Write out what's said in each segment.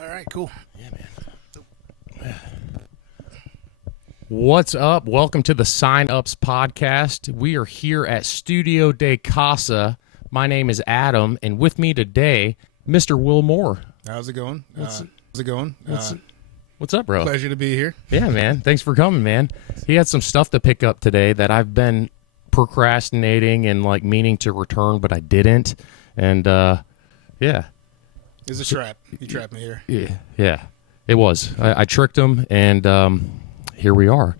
All right, cool. Yeah, man. What's up? Welcome to the Sign Ups podcast. We are here at Studio de Casa. My name is Adam, and with me today, Mr. Will Moore. How's it going? How's it going? What's up, bro? Pleasure to be here. Yeah, man. Thanks for coming, man. He had some stuff to pick up today that I've been procrastinating and like meaning to return, but I didn't. And yeah. It's a trap. You trapped me here. Yeah, it was. I tricked him, and here we are.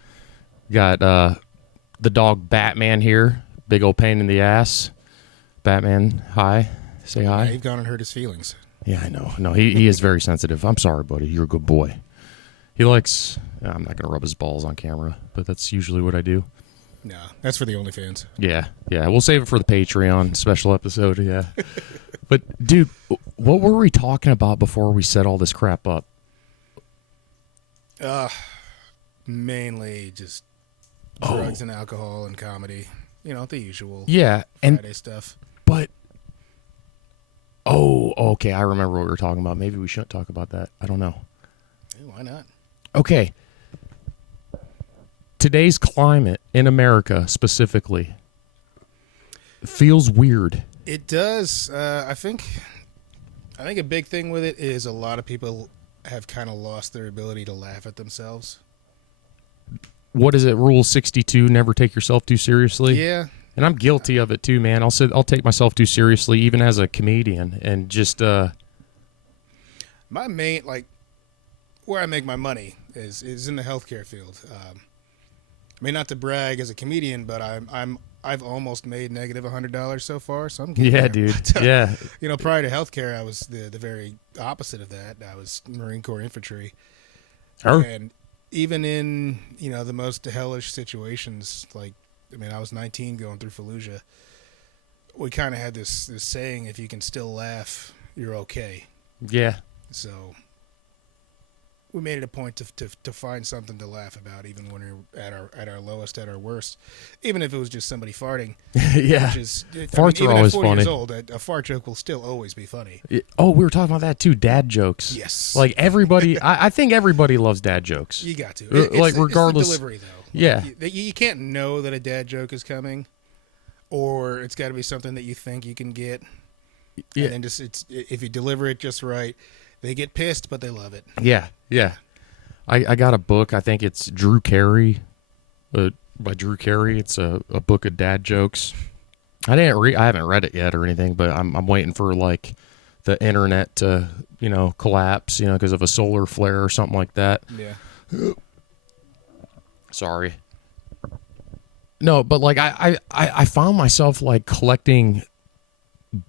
Got the dog Batman here. Big old pain in the ass. Batman, hi. Say hi. Yeah, you've gone and hurt his feelings. Yeah, I know. No, he is very sensitive. I'm sorry, buddy. You're a good boy. He likes... I'm not going to rub his balls on camera, but that's usually what I do. No, that's for the OnlyFans. Yeah. We'll save it for the Patreon special episode, yeah. But, dude, what were we talking about before we set all this crap up? Mainly just drugs and alcohol and comedy. You know, the usual Yeah, Friday stuff. But, okay, I remember what we were talking about. Maybe we shouldn't talk about that. I don't know. Hey, why not? Okay. Today's climate in America specifically feels weird. It does. I think a big thing with it is a lot of people have kind of lost their ability to laugh at themselves. What is it? Rule 62: never take yourself too seriously. Yeah. And I'm guilty of it too, man. I'll take myself too seriously, even as a comedian, and just My main, like, where I make my money is in the healthcare field. I mean, not to brag as a comedian, but I've almost made negative $100 so far. So I'm getting yeah, there. dude. But, Yeah. You know, prior to healthcare, I was the very opposite of that. I was Marine Corps infantry, and even in the most hellish situations, like I was 19 going through Fallujah. We kind of had this saying: if you can still laugh, you're okay. Yeah. So we made it a point to find something to laugh about, even when we're at our lowest, at our worst, even if it was just somebody farting. Yeah. Which is, Farts are even always at 40 funny. years old, a fart joke will still always be funny. Oh, we were talking about that too. Dad jokes. Yes. Like everybody, I think everybody loves dad jokes. You got to. Regardless. It's the delivery, though. Yeah. You can't know that a dad joke is coming, or it's got to be something that you think you can get. Yeah. And then if you deliver it just right, they get pissed, but they love it. Yeah. I got a book. I think it's Drew Carey, by Drew Carey. It's a book of dad jokes. I haven't read it yet or anything, but I'm waiting for like the internet to collapse, because of a solar flare or something like that. Yeah. Sorry. No, but like I found myself like collecting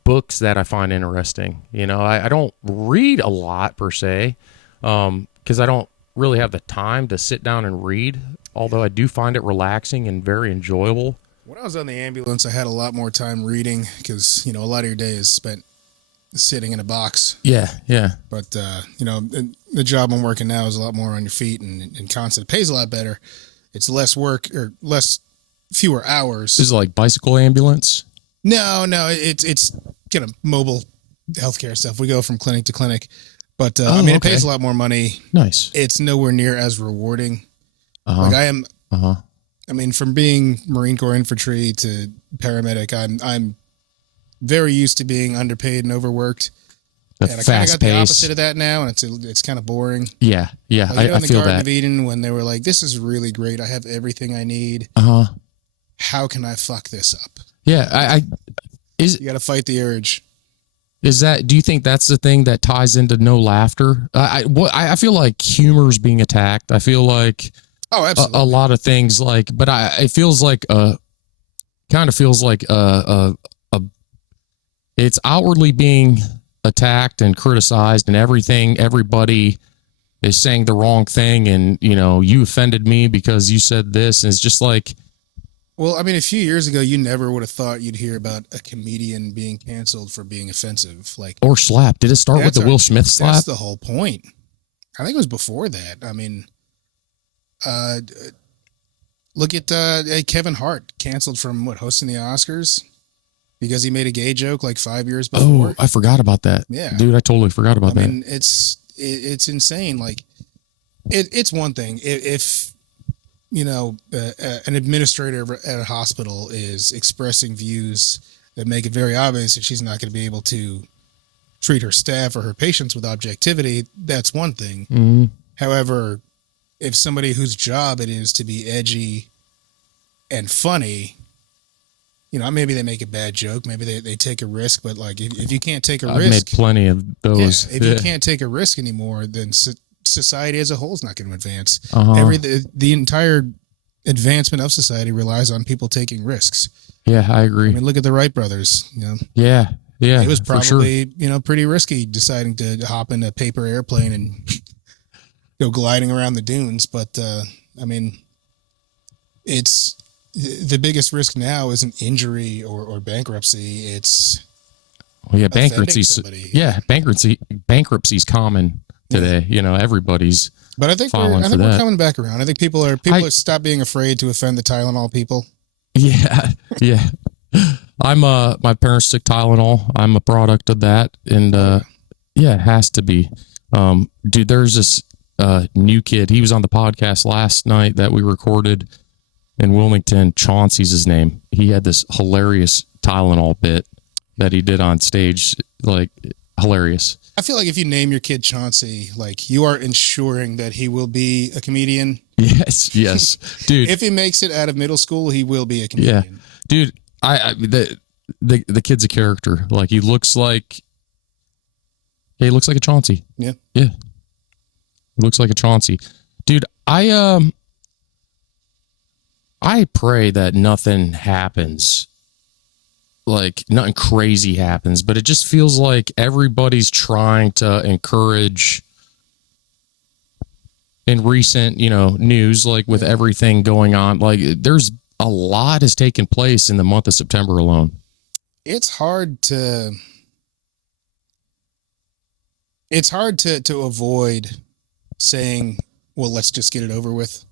books that I find interesting. I don't read a lot per se, because I don't really have the time to sit down and read, although I do find it relaxing and very enjoyable. When I was on the ambulance, I had a lot more time reading because, a lot of your day is spent sitting in a box. Yeah. But, the job I'm working now is a lot more on your feet and constant. It pays a lot better. It's less work or fewer hours. This is like bicycle ambulance? No, it's kind of mobile healthcare stuff. We go from clinic to clinic. But, it pays a lot more money. Nice. It's nowhere near as rewarding. Uh-huh. Like I am, from being Marine Corps infantry to paramedic, I'm very used to being underpaid and overworked. And I kind of got the pace. opposite of that now, and it's kind of boring. Yeah. Like, I in the feel Garden that. of Eden, when they were like, "This is really great. I have everything I need. How can I fuck this up?" Yeah. You got to fight the urge. Do you think that's the thing that ties into no laughter? I feel like humor is being attacked. I feel like absolutely. a lot of things but it feels like it's outwardly being attacked and criticized and everybody is saying the wrong thing, and you offended me because you said this, and it's just like, well, a few years ago, you never would have thought you'd hear about a comedian being canceled for being offensive, or slap. Did it start with the Will Smith slap? That's the whole point. I think it was before that. Look at Kevin Hart, canceled from hosting the Oscars because he made a gay joke like 5 years before. Oh, I forgot about that. Yeah, dude, I totally forgot about that. It's it's insane. Like it's one thing if you know an administrator at a hospital is expressing views that make it very obvious that she's not going to be able to treat her staff or her patients with objectivity. That's one thing. Mm-hmm. However, if somebody whose job it is to be edgy and funny, you know, maybe they make a bad joke, maybe they take a risk, but like if you can't take a I've risk, made plenty of those. if you can't take a risk anymore, then society as a whole is not going to advance. Uh-huh. The entire advancement of society relies on people taking risks. Yeah, I agree. I mean, look at the Wright brothers. You know, yeah, it was for sure. probably you know pretty risky deciding to hop in a paper airplane and go gliding around the dunes. But I mean, it's the biggest risk now isn't injury or bankruptcy. It's Well, yeah, offending somebody. bankruptcy's common today. You know, everybody's. But I think Following for we're that. coming back around. I think people are stop being afraid to offend the Tylenol people. Yeah, yeah. I'm my parents took Tylenol. I'm a product of that, and yeah, it has to be. Dude, there's this new kid. He was on the podcast last night that we recorded in Wilmington. Chauncey's his name. He had this hilarious Tylenol bit that he did on stage, like hilarious. I feel like if you name your kid Chauncey, like you are ensuring that he will be a comedian. Yes, yes, dude. If he makes it out of middle school, he will be a comedian. Yeah, dude. The kid's a character. Like he looks like a Chauncey. Yeah. Yeah. He looks like a Chauncey. Dude, I pray that nothing happens. Like nothing crazy happens, but it just feels like everybody's trying to encourage in recent, you know, news, like with everything going on, like there's a lot has taken place in the month of September alone. It's hard to avoid saying, well, let's just get it over with,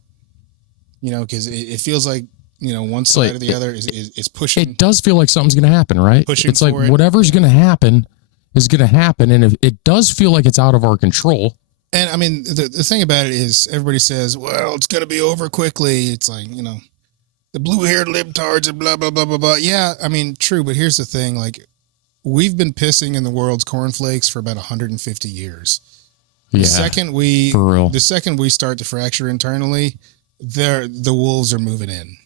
you know, because it feels like, you know, one side or the other is pushing. It does feel like something's going to happen, right? Pushing it's like for it. whatever's going to happen is going to happen. And if it does feel like it's out of our control. And I mean, the thing about it is everybody says, well, it's going to be over quickly. It's like, you know, the blue-haired libtards and blah, blah, blah, blah, blah. Yeah, I mean, true. But here's the thing. Like, we've been pissing in the world's cornflakes for about 150 years. The second we start to fracture internally, the wolves are moving in.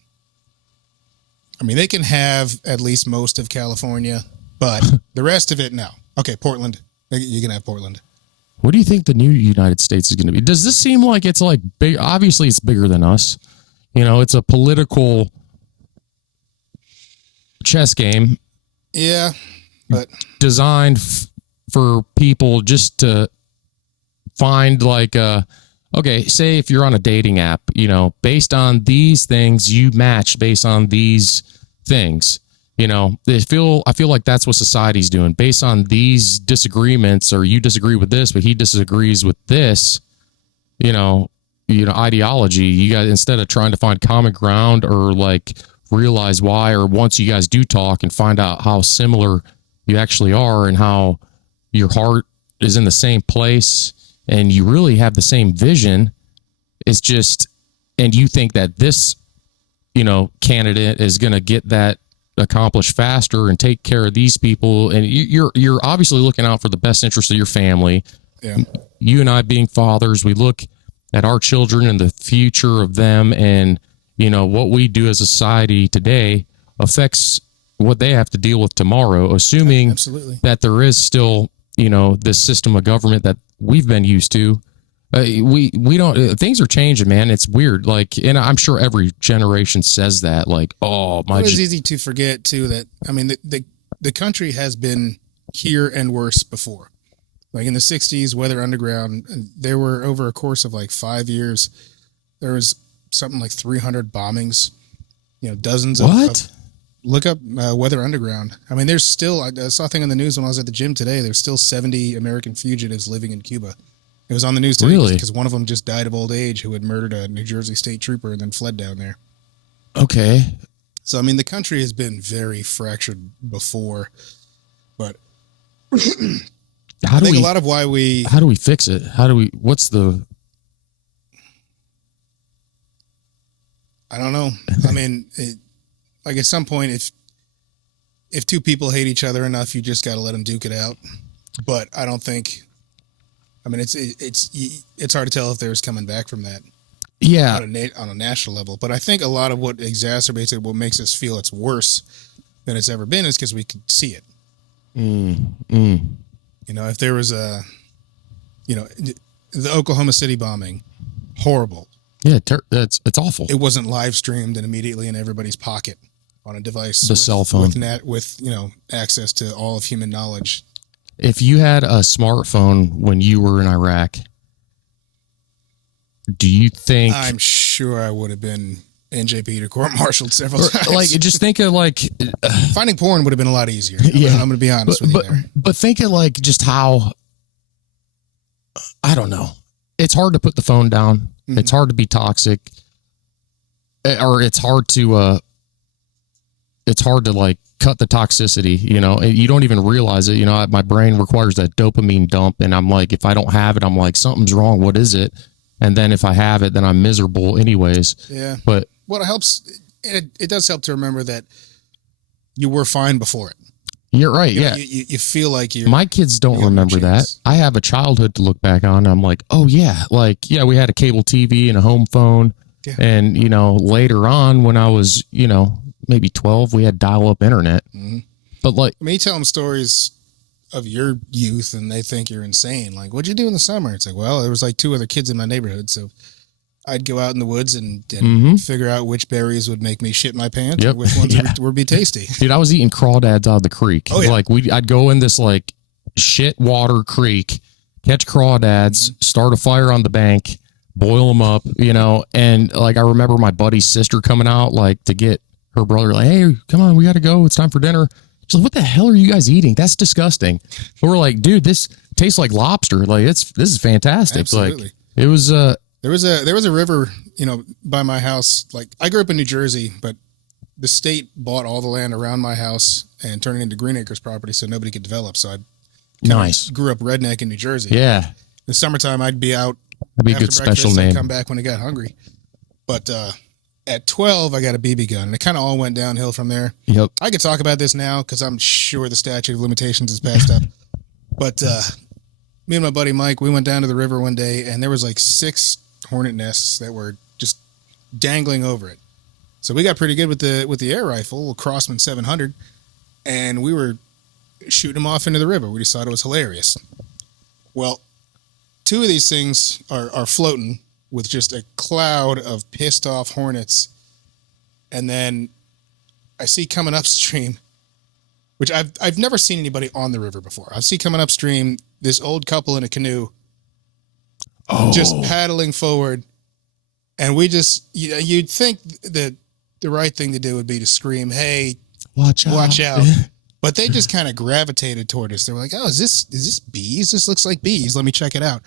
I mean, they can have at least most of California, but the rest of it, no. Okay, Portland. You can have Portland. What do you think the new United States is going to be? Does this seem like it's like big? Obviously, it's bigger than us. You know, it's a political chess game. Yeah, but designed for people just to find like okay, say if you're on a dating app, you know, based on these things, you match based on these things. You know, I feel like that's what society's doing. Based on these disagreements, or you disagree with this, but he disagrees with this, you know, ideology. You guys, instead of trying to find common ground or like realize why, or once you guys do talk and find out how similar you actually are and how your heart is in the same place and you really have the same vision, it's just, and you think that this, you know, candidate is going to get that accomplished faster and take care of these people, and you're obviously looking out for the best interest of your family. Yeah. You and I being fathers, we look at our children and the future of them, and you know what we do as a society today affects what they have to deal with tomorrow, assuming Absolutely. that there is still, you know, this system of government that we've been used to. We don't, things are changing, man. It's weird. Like, and I'm sure every generation says that, like, oh my. It's easy to forget too that, I mean, the country has been here and worse before. Like in the 60s, Weather Underground, there were over a course of like 5 years, there was something like 300 bombings, you know, dozens of look up Weather Underground. I mean, there's still, I saw a thing on the news when I was at the gym today, there's still 70 American fugitives living in Cuba. It was on the news today because one of them just died of old age, who had murdered a New Jersey state trooper and then fled down there. Okay. So, I mean, the country has been very fractured before, but How I do think we, a lot of why we, how do we fix it? What's the, I don't know. I mean, like at some point, if two people hate each other enough, you just got to let them duke it out. But I don't think. I mean, it's hard to tell if there's coming back from that. yeah, On a national level. But I think a lot of what exacerbates it, what makes us feel it's worse than it's ever been, is because we could see it. You know, if there was the Oklahoma City bombing, horrible. yeah, it's awful. It wasn't live streamed and immediately in everybody's pocket on a device. The cell phone. With access to all of human knowledge. If you had a smartphone when you were in Iraq, do you think? I'm sure I would have been NJP to court-martialed several times. Like, just think of like finding porn would have been a lot easier. Yeah. I'm going to be honest with you there. But think of like just how, I don't know. It's hard to put the phone down. Mm-hmm. It's hard to be toxic, or it's hard to like cut the toxicity. You know, you don't even realize it. You know, my brain requires that dopamine dump, and I'm like, if I don't have it, I'm like, something's wrong. What is it? And then if I have it, then I'm miserable anyways. Yeah. But what helps, it does help to remember that you were fine before it. you're right. Yeah. You feel like you're. My kids don't you got no remember that. chance. I have a childhood to look back on. I'm like, oh yeah, like, yeah, we had a cable TV and a home phone. Yeah. And, you know, later on when I was, you know, maybe 12, we had dial up internet. Mm-hmm. But like, I mean, you tell them stories of your youth and they think you're insane. Like, what'd you do in the summer? It's like, well, there was like 2 other kids in my neighborhood. So I'd go out in the woods and figure out which berries would make me shit my pants Yep. and which ones Yeah. would be tasty. dude, I was eating crawdads out of the creek. Oh, yeah. Like I'd go in this like shit water creek, catch crawdads, start a fire on the bank, boil them up, you know. And like, I remember my buddy's sister coming out like to get her brother, like, hey, come on, we got to go. It's time for dinner. She's like, what the hell are you guys eating? That's disgusting. But we're like, dude, this tastes like lobster. Like, this is fantastic. Absolutely. Like, it was, There was a river, by my house. Like, I grew up in New Jersey, but the state bought all the land around my house and turned it into Green Acres property so nobody could develop. So I nice. grew up redneck in New Jersey. Yeah. In the summertime, I'd be out That'd be a after good special breakfast and name. come back when I got hungry. But at 12, I got a BB gun, and it kind of all went downhill from there. Yep. I could talk about this now because I'm sure the statute of limitations is passed up. But me and my buddy Mike, we went down to the river one day, and there was like 6 hornet nests that were just dangling over it. So we got pretty good with the air rifle, a Crossman 700, and we were shooting them off into the river. We just thought it was hilarious. Well, 2 of these things are floating with just a cloud of pissed off hornets. And then I see coming upstream, which I've never seen anybody on the river before. I've seen coming upstream this old couple in a canoe just paddling forward. And we just, you'd think that the right thing to do would be to scream, hey, Watch out. But they just kind of gravitated toward us. They were like, oh, is this bees? This looks like bees. Let me check it out.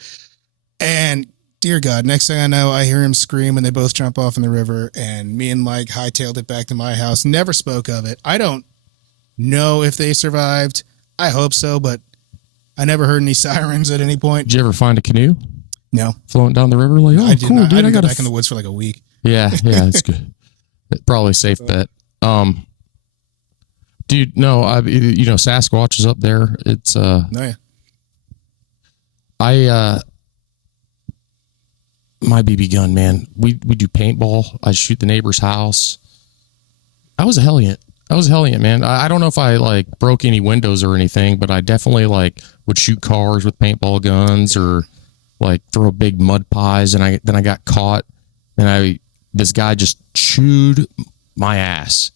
And dear God, next thing I know, I hear him scream and they both jump off in the river. And me and Mike hightailed it back to my house. Never spoke of it. I don't know if they survived. I hope so, but I never heard any sirens at any point. Did you ever find a canoe No. floating down the river? Like, oh, I did cool, not. dude. I didn't go got back in the woods for like a week. Yeah, it's good. Probably a safe bet. Dude, no, Sasquatch is up there. It's No, yeah. My BB gun, man. We do paintball. I shoot the neighbor's house. I was a hellion, man. I don't know if I like broke any windows or anything, but I definitely like would shoot cars with paintball guns or like throw big mud pies. And then I got caught, and this guy just chewed my ass.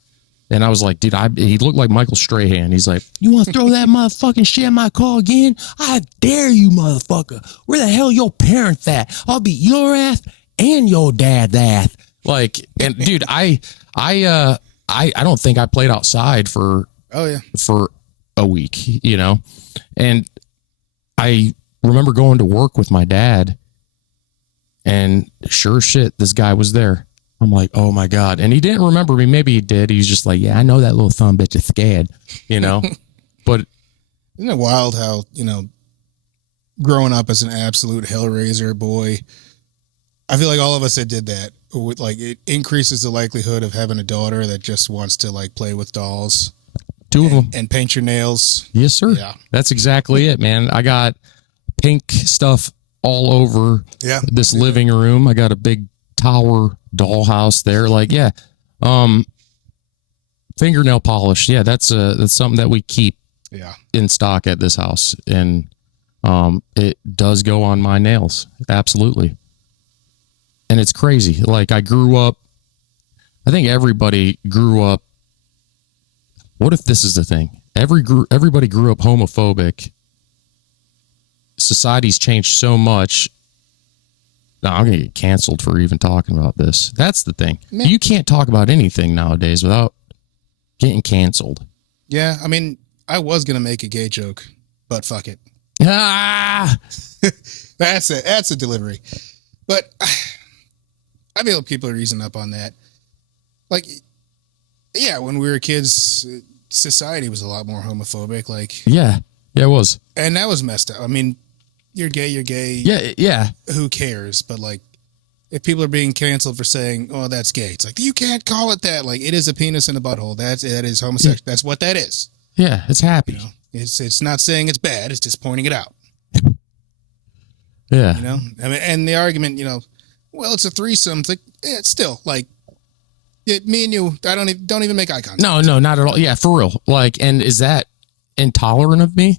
And I was like, dude, he looked like Michael Strahan. He's like, you want to throw that motherfucking shit in my car again? I dare you, motherfucker. Where the hell your parents at? I'll beat your ass and your dad's ass. Like, and dude, I don't think I played outside for a week, and I remember going to work with my dad, and sure as shit, this guy was there. I'm like, oh my God. And he didn't remember me. Maybe he did. He's just like, yeah, I know that little thumb bitch is scared, But Isn't it wild how, growing up as an absolute hellraiser boy, I feel like all of us that did that, like it increases the likelihood of having a daughter that just wants to like play with dolls. Two of them. And paint your nails. Yes, sir. Yeah. That's exactly it, man. I got pink stuff all over this living room. I got a big tower dollhouse there. Like, yeah. Fingernail polish. Yeah, that's something that we keep in stock at this house. And it does go on my nails. Absolutely. And it's crazy. Like I think everybody grew up. What if this is the thing? Everybody grew up homophobic. Society's changed so much. No, I'm going to get canceled for even talking about this. That's the thing. Man. You can't talk about anything nowadays without getting canceled. Yeah, I mean, I was going to make a gay joke, but fuck it. Ah! That's it. That's a delivery. But I feel people are easing up on that. Like, yeah, when we were kids, society was a lot more homophobic. Like, yeah, it was, and that was messed up. I mean, you're gay. Yeah. Who cares? But like, if people are being canceled for saying, "Oh, that's gay," it's like you can't call it that. Like, it is a penis and a butthole. That is homosexual. That's what that is. Yeah, it's happy. You know? It's not saying it's bad. It's just pointing it out. Yeah. You know, I mean, and the argument, well, it's a threesome. It's like, it's still like. Me and you, I don't even make eye contact. No, not at all. Yeah, for real. Like, and is that intolerant of me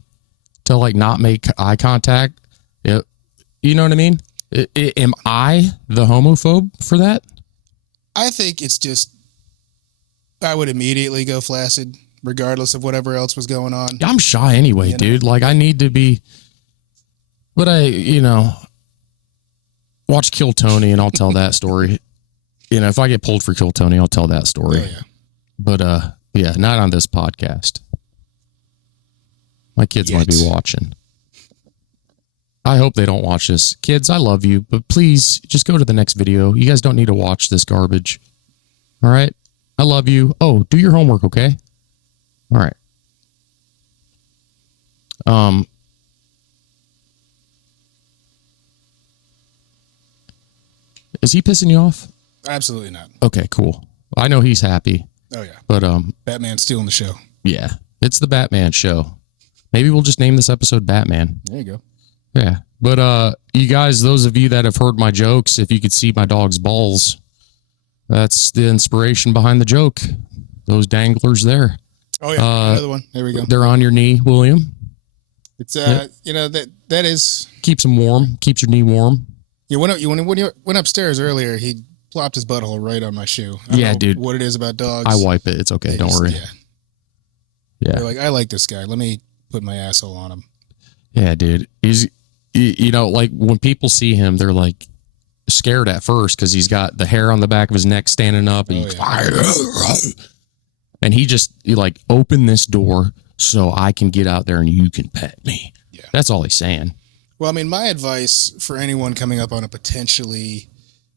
to like not make eye contact? Yeah, you know what I mean? Am I the homophobe for that? I think it's just I would immediately go flaccid, regardless of whatever else was going on. I'm shy anyway, dude. Like, I need to be. But watch Kill Tony, and I'll tell that story. If I get pulled for Kill Tony, I'll tell that story. Yeah. But not on this podcast. My kids might be watching. I hope they don't watch this. Kids, I love you, but please just go to the next video. You guys don't need to watch this garbage. All right? I love you. Oh, do your homework, okay? All right. Is he pissing you off? Absolutely not. Okay, cool. I know he's happy. Oh yeah. But Batman's stealing the show. Yeah. It's the Batman show. Maybe we'll just name this episode Batman. There you go. Yeah. But you guys, those of you that have heard my jokes, if you could see my dog's balls, that's the inspiration behind the joke. Those danglers there. Oh yeah. Another one. There we go. They're on your knee, William. It's that is keeps them warm, keeps your knee warm. Yeah, when you went upstairs earlier, he plopped his butthole right on my shoe. I don't know dude. What it is about dogs? I wipe it. It's okay. Don't worry. Yeah. They're like, I like this guy. Let me put my asshole on him. Yeah, dude. He's, like when people see him, they're like scared at first because he's got the hair on the back of his neck standing up, and and he like open this door so I can get out there and you can pet me. Yeah, that's all he's saying. Well, I mean, my advice for anyone coming up on a potentially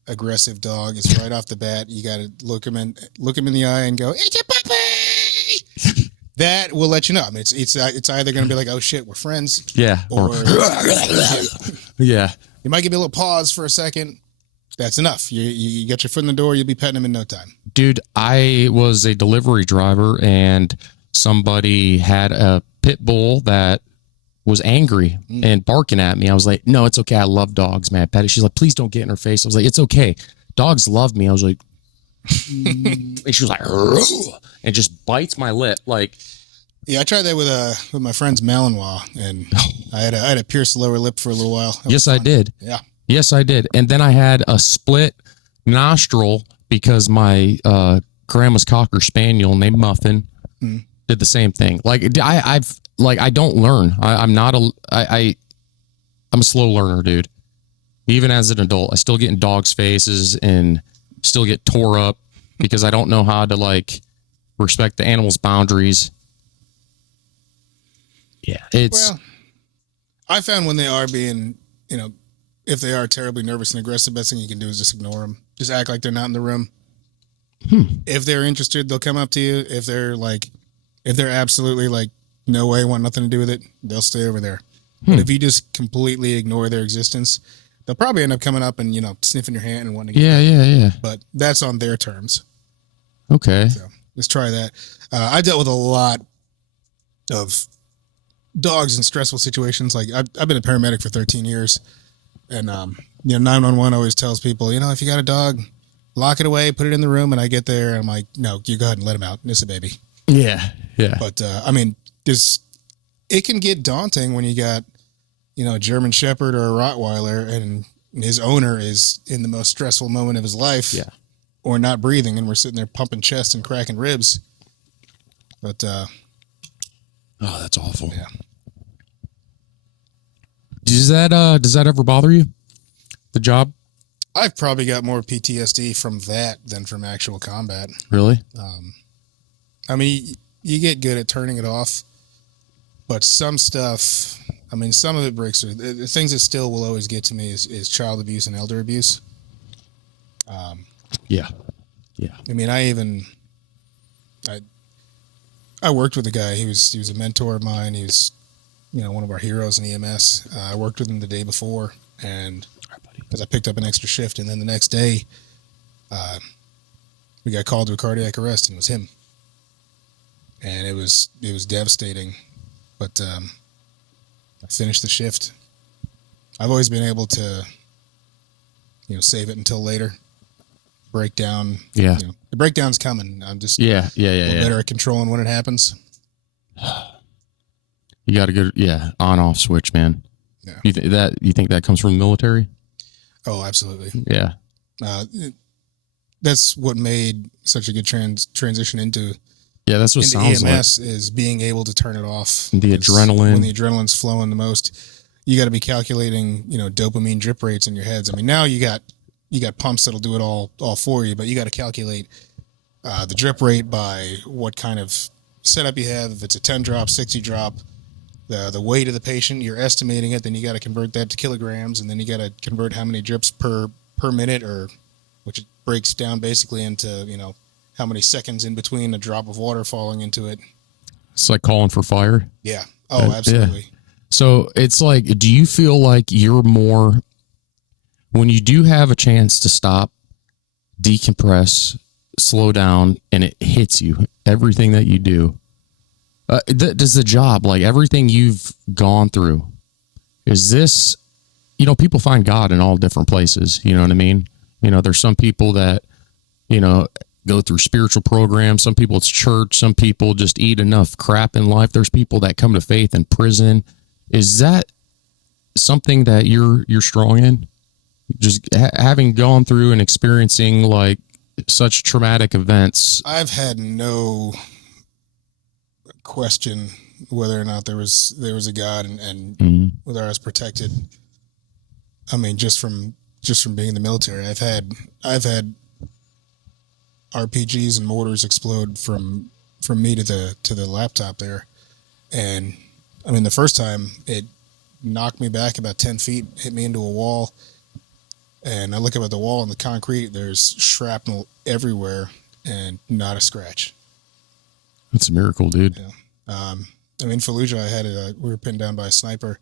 aggressive dog is right off the bat, you got to look him in the eye and go, "It's a puppy." That will let you know. I mean, it's either going to be like, "Oh shit, we're friends," or yeah. You might give me a little pause for a second. That's enough. You get your foot in the door, you'll be petting him in no time. Dude, I was a delivery driver and somebody had a pit bull that was angry and barking at me. I was like, "No, it's okay. I love dogs, man. Pet it." She's like, "Please don't get in her face." I was like, "It's okay. Dogs love me." I was like, and she was like, "Roo," and just bites my lip. Like, yeah, I tried that with my friend's Malinois, and I had a pierced lower lip for a little while. Yes, I did. Yeah. Yes, I did. And then I had a split nostril because my grandma's Cocker Spaniel named Muffin did the same thing. Like, I don't learn. I'm a slow learner, dude. Even as an adult, I still get in dogs' faces and still get tore up because I don't know how to like respect the animal's boundaries. Yeah, well, I found when they are being, if they are terribly nervous and aggressive, best thing you can do is just ignore them. Just act like they're not in the room. If they're interested, they'll come up to you. If they're absolutely like, no way, want nothing to do with it, they'll stay over there. But if you just completely ignore their existence, they'll probably end up coming up and, sniffing your hand and wanting to get Yeah. But that's on their terms. Okay. So let's try that. I dealt with a lot of dogs in stressful situations. Like I've been a paramedic for 13 years, and 911 always tells people, if you got a dog, lock it away, put it in the room. And I get there, and I'm like, no, you go ahead and let him out. It's a baby. Yeah. But it can get daunting when you got a German Shepherd or a Rottweiler, and his owner is in the most stressful moment of his life. Yeah. Or not breathing, and we're sitting there pumping chest and cracking ribs. But oh, that's awful. Yeah. Does that ever bother you? The job? I've probably got more PTSD from that than from actual combat. Really? You get good at turning it off, but some stuff, some of it breaks through. The things that still will always get to me is child abuse and elder abuse. Yeah. I worked with a guy. He was a mentor of mine. He was, one of our heroes in EMS. I worked with him the day before, and because I picked up an extra shift, and then the next day, we got called to a cardiac arrest, and it was him. And it was devastating, but I finished the shift. I've always been able to, save it until later. Breakdown. Yeah. The breakdown's coming. I'm just better at controlling when it happens. You got a good on off switch, man. Yeah. You think that comes from the military? Oh, absolutely. Yeah. That's what made such a good transition into that's what sounds EMS is being able to turn it off. The adrenaline. When the adrenaline's flowing the most, you got to be calculating, dopamine drip rates in your heads. Now you got pumps that'll do it all for you, but you got to calculate the drip rate by what kind of setup you have. If it's a 10 drop, 60 drop, the weight of the patient, you're estimating it. Then you got to convert that to kilograms, and then you got to convert how many drips per minute, which it breaks down basically into how many seconds in between a drop of water falling into it. It's like calling for fire. Yeah. Oh, absolutely. Yeah. So it's like, do you feel like you're more, when you do have a chance to stop, decompress, slow down, and it hits you, everything that you do, does the job, like everything you've gone through, is this, people find God in all different places. You know what I mean? There's some people that, go through spiritual programs. Some people it's church. Some people just eat enough crap in life. There's people that come to faith in prison. Is that something that you're strong in? Just having gone through and experiencing like such traumatic events. I've had no question whether or not there was a God and whether I was protected. Just from being in the military, I've had RPGs and mortars explode from me to the laptop there, and the first time it knocked me back about 10 feet, hit me into a wall, and I look up at the wall and the concrete. There's shrapnel everywhere and not a scratch. That's a miracle, dude. Yeah. In Fallujah, we were pinned down by a sniper,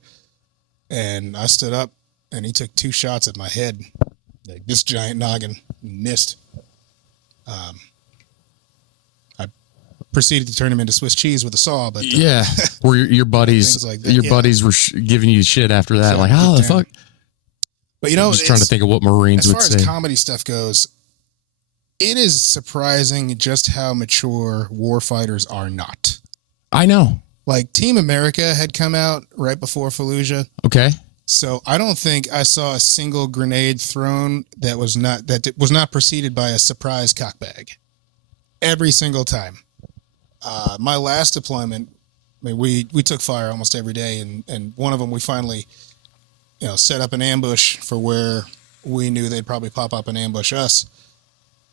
and I stood up, and he took 2 shots at my head, like this giant noggin, missed. I proceeded to turn him into Swiss cheese with a saw, but where your buddies, like that, buddies were giving you shit after that, like, how the fuck? But I'm just trying to think of what Marines would say. As far as comedy stuff goes, it is surprising just how mature warfighters are not. I know. Like Team America had come out right before Fallujah. Okay. So I don't think I saw a single grenade thrown that was not preceded by a surprise cockbag. Every single time. My last deployment, we took fire almost every day, and one of them we finally, set up an ambush for where we knew they'd probably pop up and ambush us,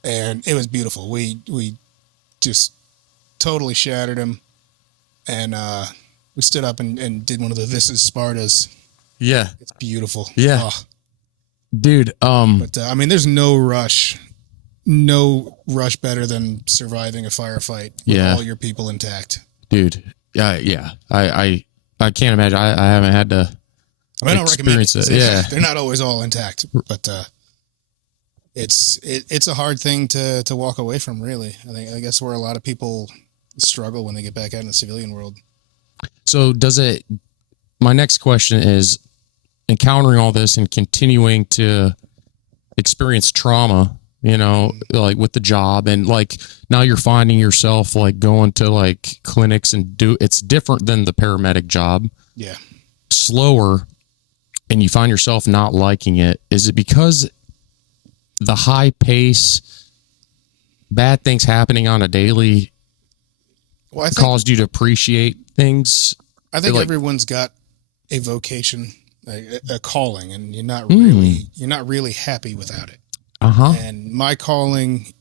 and it was beautiful. We just totally shattered them, and we stood up and did one of the "This is Sparta's." Yeah. It's beautiful. Yeah. Oh. Dude. But there's no rush better than surviving a firefight with all your people intact. Dude. Yeah. I can't imagine. I haven't had to I mean, I don't recommend it. experience it. Yeah. They're not always all intact, but it's a hard thing to walk away from, really. I guess where a lot of people struggle when they get back out in the civilian world. So my next question is, encountering all this and continuing to experience trauma, like with the job, and like now you're finding yourself like going to like clinics and it's different than the paramedic job. Yeah. Slower, and you find yourself not liking it. Is it because the high pace, bad things happening on a daily caused you to appreciate things? I think everyone's got a vocation, a calling, and you're not really happy without it. Uh-huh. And my calling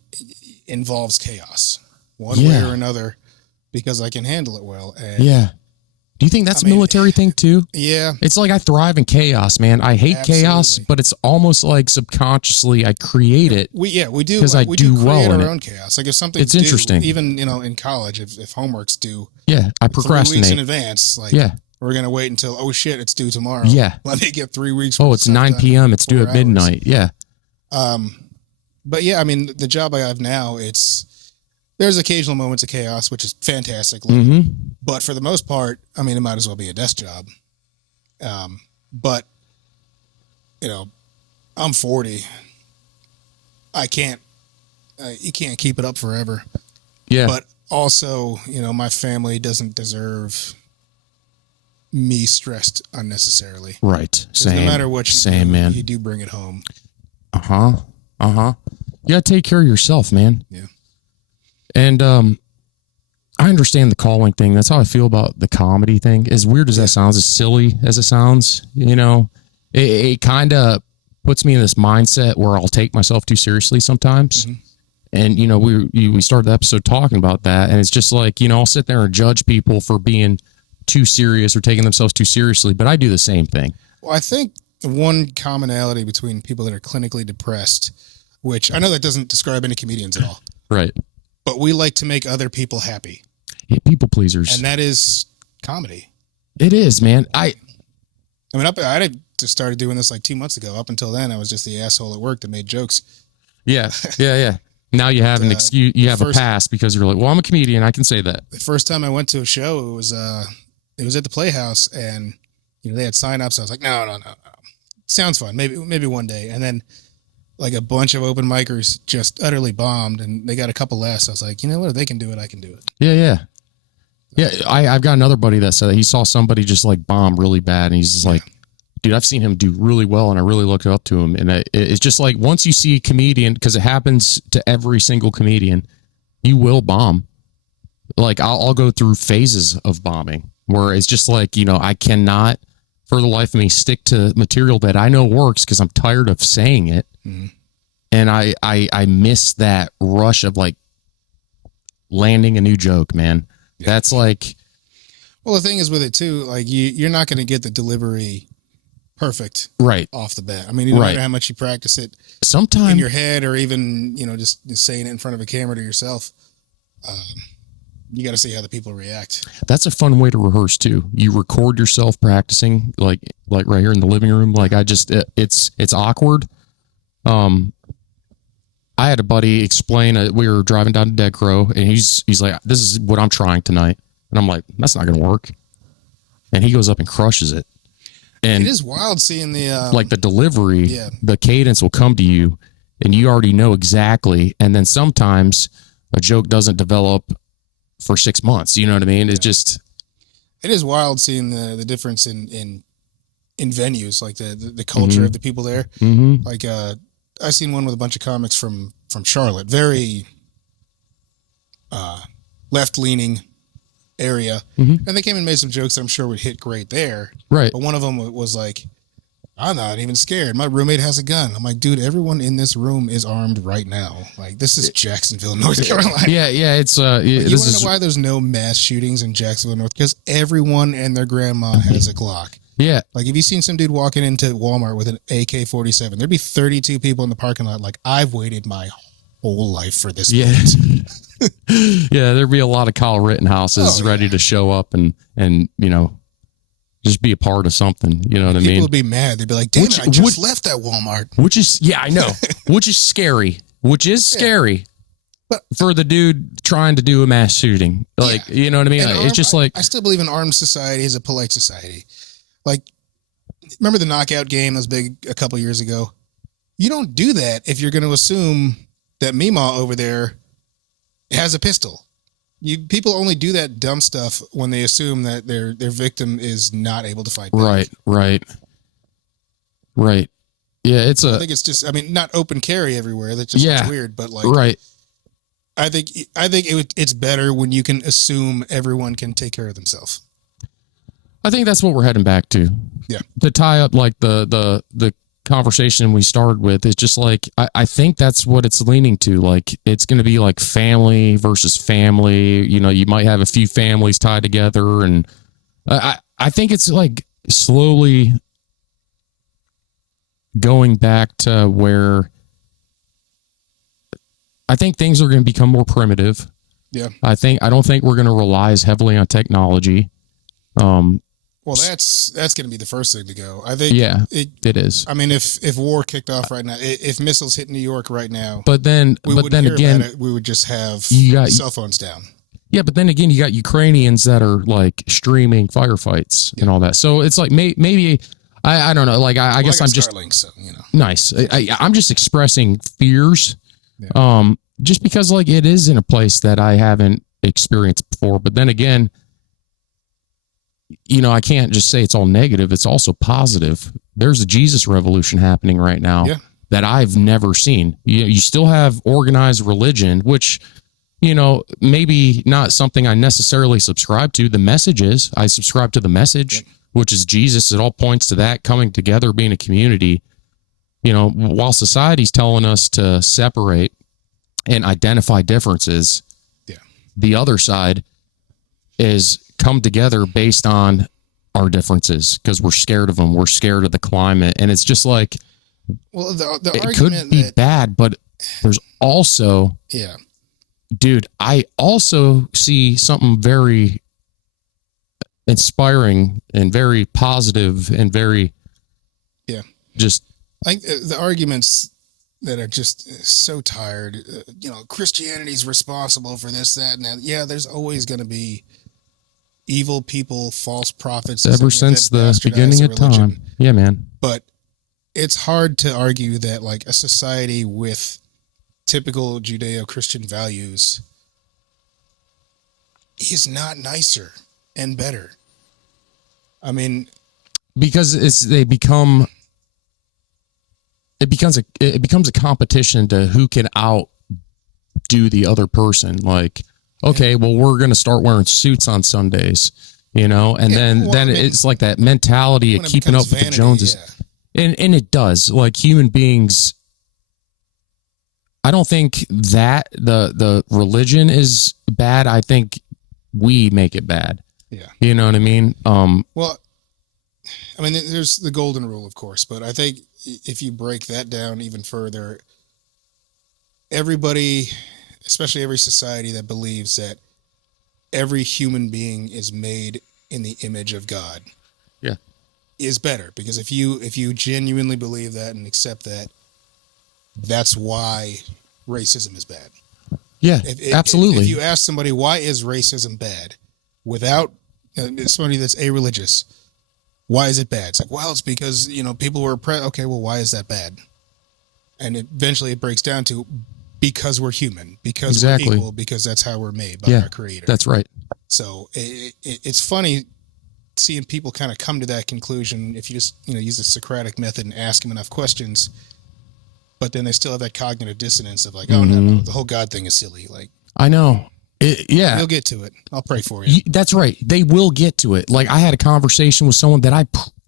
involves chaos, one way or another, because I can handle it well. And yeah. Do you think that's a military thing too? Yeah. It's like I thrive in chaos, man. I hate chaos, but it's almost like subconsciously I create it. We do. Because I do create well in our it. own chaos. Like if something, it's interesting. Even in college, if homework's due, I procrastinate 3 weeks in advance. Like we're gonna wait until it's due tomorrow. Yeah. Let me get 3 weeks. It's 9 p.m. It's due at midnight. Yeah. But yeah, I mean, the job I have now, there's occasional moments of chaos, which is fantastic. Mm-hmm. But for the most part, I mean, it might as well be a desk job. But I'm 40. You can't keep it up forever. Yeah. But also, my family doesn't deserve me stressed unnecessarily. Right. Same. No matter what you do, man. You do bring it home. Uh-huh. You gotta take care of yourself, man. Yeah. And I understand the calling thing. That's how I feel about the comedy thing. As weird as that sounds, as silly as it sounds, it kind of puts me in this mindset where I'll take myself too seriously sometimes. Mm-hmm. And, we started the episode talking about that. And it's just like, I'll sit there and judge people for being too serious or taking themselves too seriously. But I do the same thing. Well, I think one commonality between people that are clinically depressed, which I know that doesn't describe any comedians at all. Right. But we like to make other people happy. Yeah, people pleasers. And that is comedy. It is, man. I just started doing this like 2 months ago. Up until then, I was just the asshole at work that made jokes. Yeah. Now you have an excuse. You have a pass because you're like, well, I'm a comedian. I can say that. The first time I went to a show, it was at the Playhouse, and they had sign-ups. I was like, no. Sounds fun. Maybe one day. And then like a bunch of open micers just utterly bombed, and they got a couple less. I was like, you know what? If they can do it, I can do it. Yeah. I've got another buddy that said that he saw somebody just like bomb really bad, and he's just like, dude, I've seen him do really well, and I really look up to him. And it's just like, once you see a comedian, because it happens to every single comedian, you will bomb. Like I'll go through phases of bombing where it's just like, I cannot for the life of me stick to material that I know works because I'm tired of saying it. Mm-hmm. And I miss that rush of like landing a new joke, man. Yeah. That's like, well, the thing is with it too, like you're not going to get the delivery perfect right off the bat. I mean, no matter how much you practice it sometime in your head, or even, just saying it in front of a camera to yourself, you got to see how the people react. That's a fun way to rehearse too. You record yourself practicing, like right here in the living room. Like it's awkward. I had a buddy explain, we were driving down to Dead Crow, and he's like, this is what I'm trying tonight. And I'm like, that's not going to work. And he goes up and crushes it. And it is wild seeing the, like the delivery, the cadence will come to you and you already know exactly. And then sometimes a joke doesn't develop for 6 months. You know what I mean? It's just, it is wild seeing the difference in venues, like the culture of the people there. Mm-hmm. Like, I seen one with a bunch of comics from Charlotte, very left-leaning area, and they came and made some jokes that I'm sure would hit great there. Right. But one of them was like, I'm not even scared. My roommate has a gun. I'm like, dude, everyone in this room is armed right now. Like, this is Jacksonville, North Carolina. Yeah. It's you want to know why there's no mass shootings in Jacksonville, North? Because everyone and their grandma has a Glock. Yeah. Like, if you seen some dude walking into Walmart with an AK-47, there'd be 32 people in the parking lot. Like, I've waited my whole life for this moment. Yeah, there'd be a lot of Kyle Rittenhouses ready to show up and just be a part of something. You know what I People mean? would be mad. They'd be like, damn it, I just left that Walmart. Which is, yeah, I know. Which is scary. Which is scary. But for the dude trying to do a mass shooting. Like, you know what I mean? It's just like, I still believe an armed society is a polite society. Like, remember the knockout game that was big a couple years ago? You don't do that if you're going to assume that Meemaw over there has a pistol. People only do that dumb stuff when they assume that their victim is not able to fight back. Right. Yeah, I think it's just, I mean, not open carry everywhere. That's just weird, but like, right. I think it's better when you can assume everyone can take care of themselves. I think that's what we're heading back to. Yeah. To tie up like the conversation we started with, is just like, I think that's what it's leaning to. Like, it's going to be like family versus family. You know, you might have a few families tied together, and I think it's like slowly going back to where I think things are going to become more primitive. Yeah. I don't think we're going to rely as heavily on technology. Well, that's going to be the first thing to go. I think. Yeah, it is. I mean, if war kicked off right now, if missiles hit New York right now, but then again, we would just have cell phones down. Yeah, but then again, you got Ukrainians that are like streaming firefights and all that. So it's like maybe I don't know. Like I guess I'm just Starlink, so, you know. Nice. I'm just expressing fears. Yeah. Just because like it is in a place that I haven't experienced before. But then again, you know, I can't just say it's all negative. It's also positive. There's a Jesus revolution happening right now that I've never seen. You still have organized religion, which, you know, maybe not something I necessarily subscribe to. The message is, I subscribe to the message, which is Jesus. It all points to that, coming together, being a community. You know, while society's telling us to separate and identify differences, the other side is come together based on our differences because we're scared of them. We're scared of the climate. And it's just like, well, the it argument could be bad, but there's also, dude, I also see something very inspiring and very positive and very, just, I think the arguments that are just so tired, you know, Christianity's responsible for this, that, and that. Yeah, there's always going to be evil people, false prophets. Ever since the beginning of time. Yeah, man. But it's hard to argue that like a society with typical Judeo-Christian values is not nicer and better. I mean, because it becomes a competition to who can outdo the other person. Like, okay, well, we're going to start wearing suits on Sundays, you know, and then it's like that mentality of keeping up with the Joneses. And it does. Like, human beings, I don't think that the religion is bad. I think we make it bad. Yeah. You know what I mean? Well, I mean, there's the golden rule, of course, but I think if you break that down even further, everybody, especially every society that believes that every human being is made in the image of God, is better. Because if you genuinely believe that and accept that, that's why racism is bad. Yeah, absolutely. If you ask somebody, why is racism bad, without somebody that's a-religious, why is it bad? It's like, well, it's because, you know, people were oppressed. Okay, well, why is that bad? And eventually it breaks down to because we're human, because we're equal, because that's how we're made by our creator. That's right. So it's funny seeing people kind of come to that conclusion if you just, you know, use the Socratic method and ask them enough questions, but then they still have that cognitive dissonance of like, oh, no, the whole God thing is silly. Like, I know. You'll get to it. I'll pray for you. That's right. They will get to it. Like, I had a conversation with someone that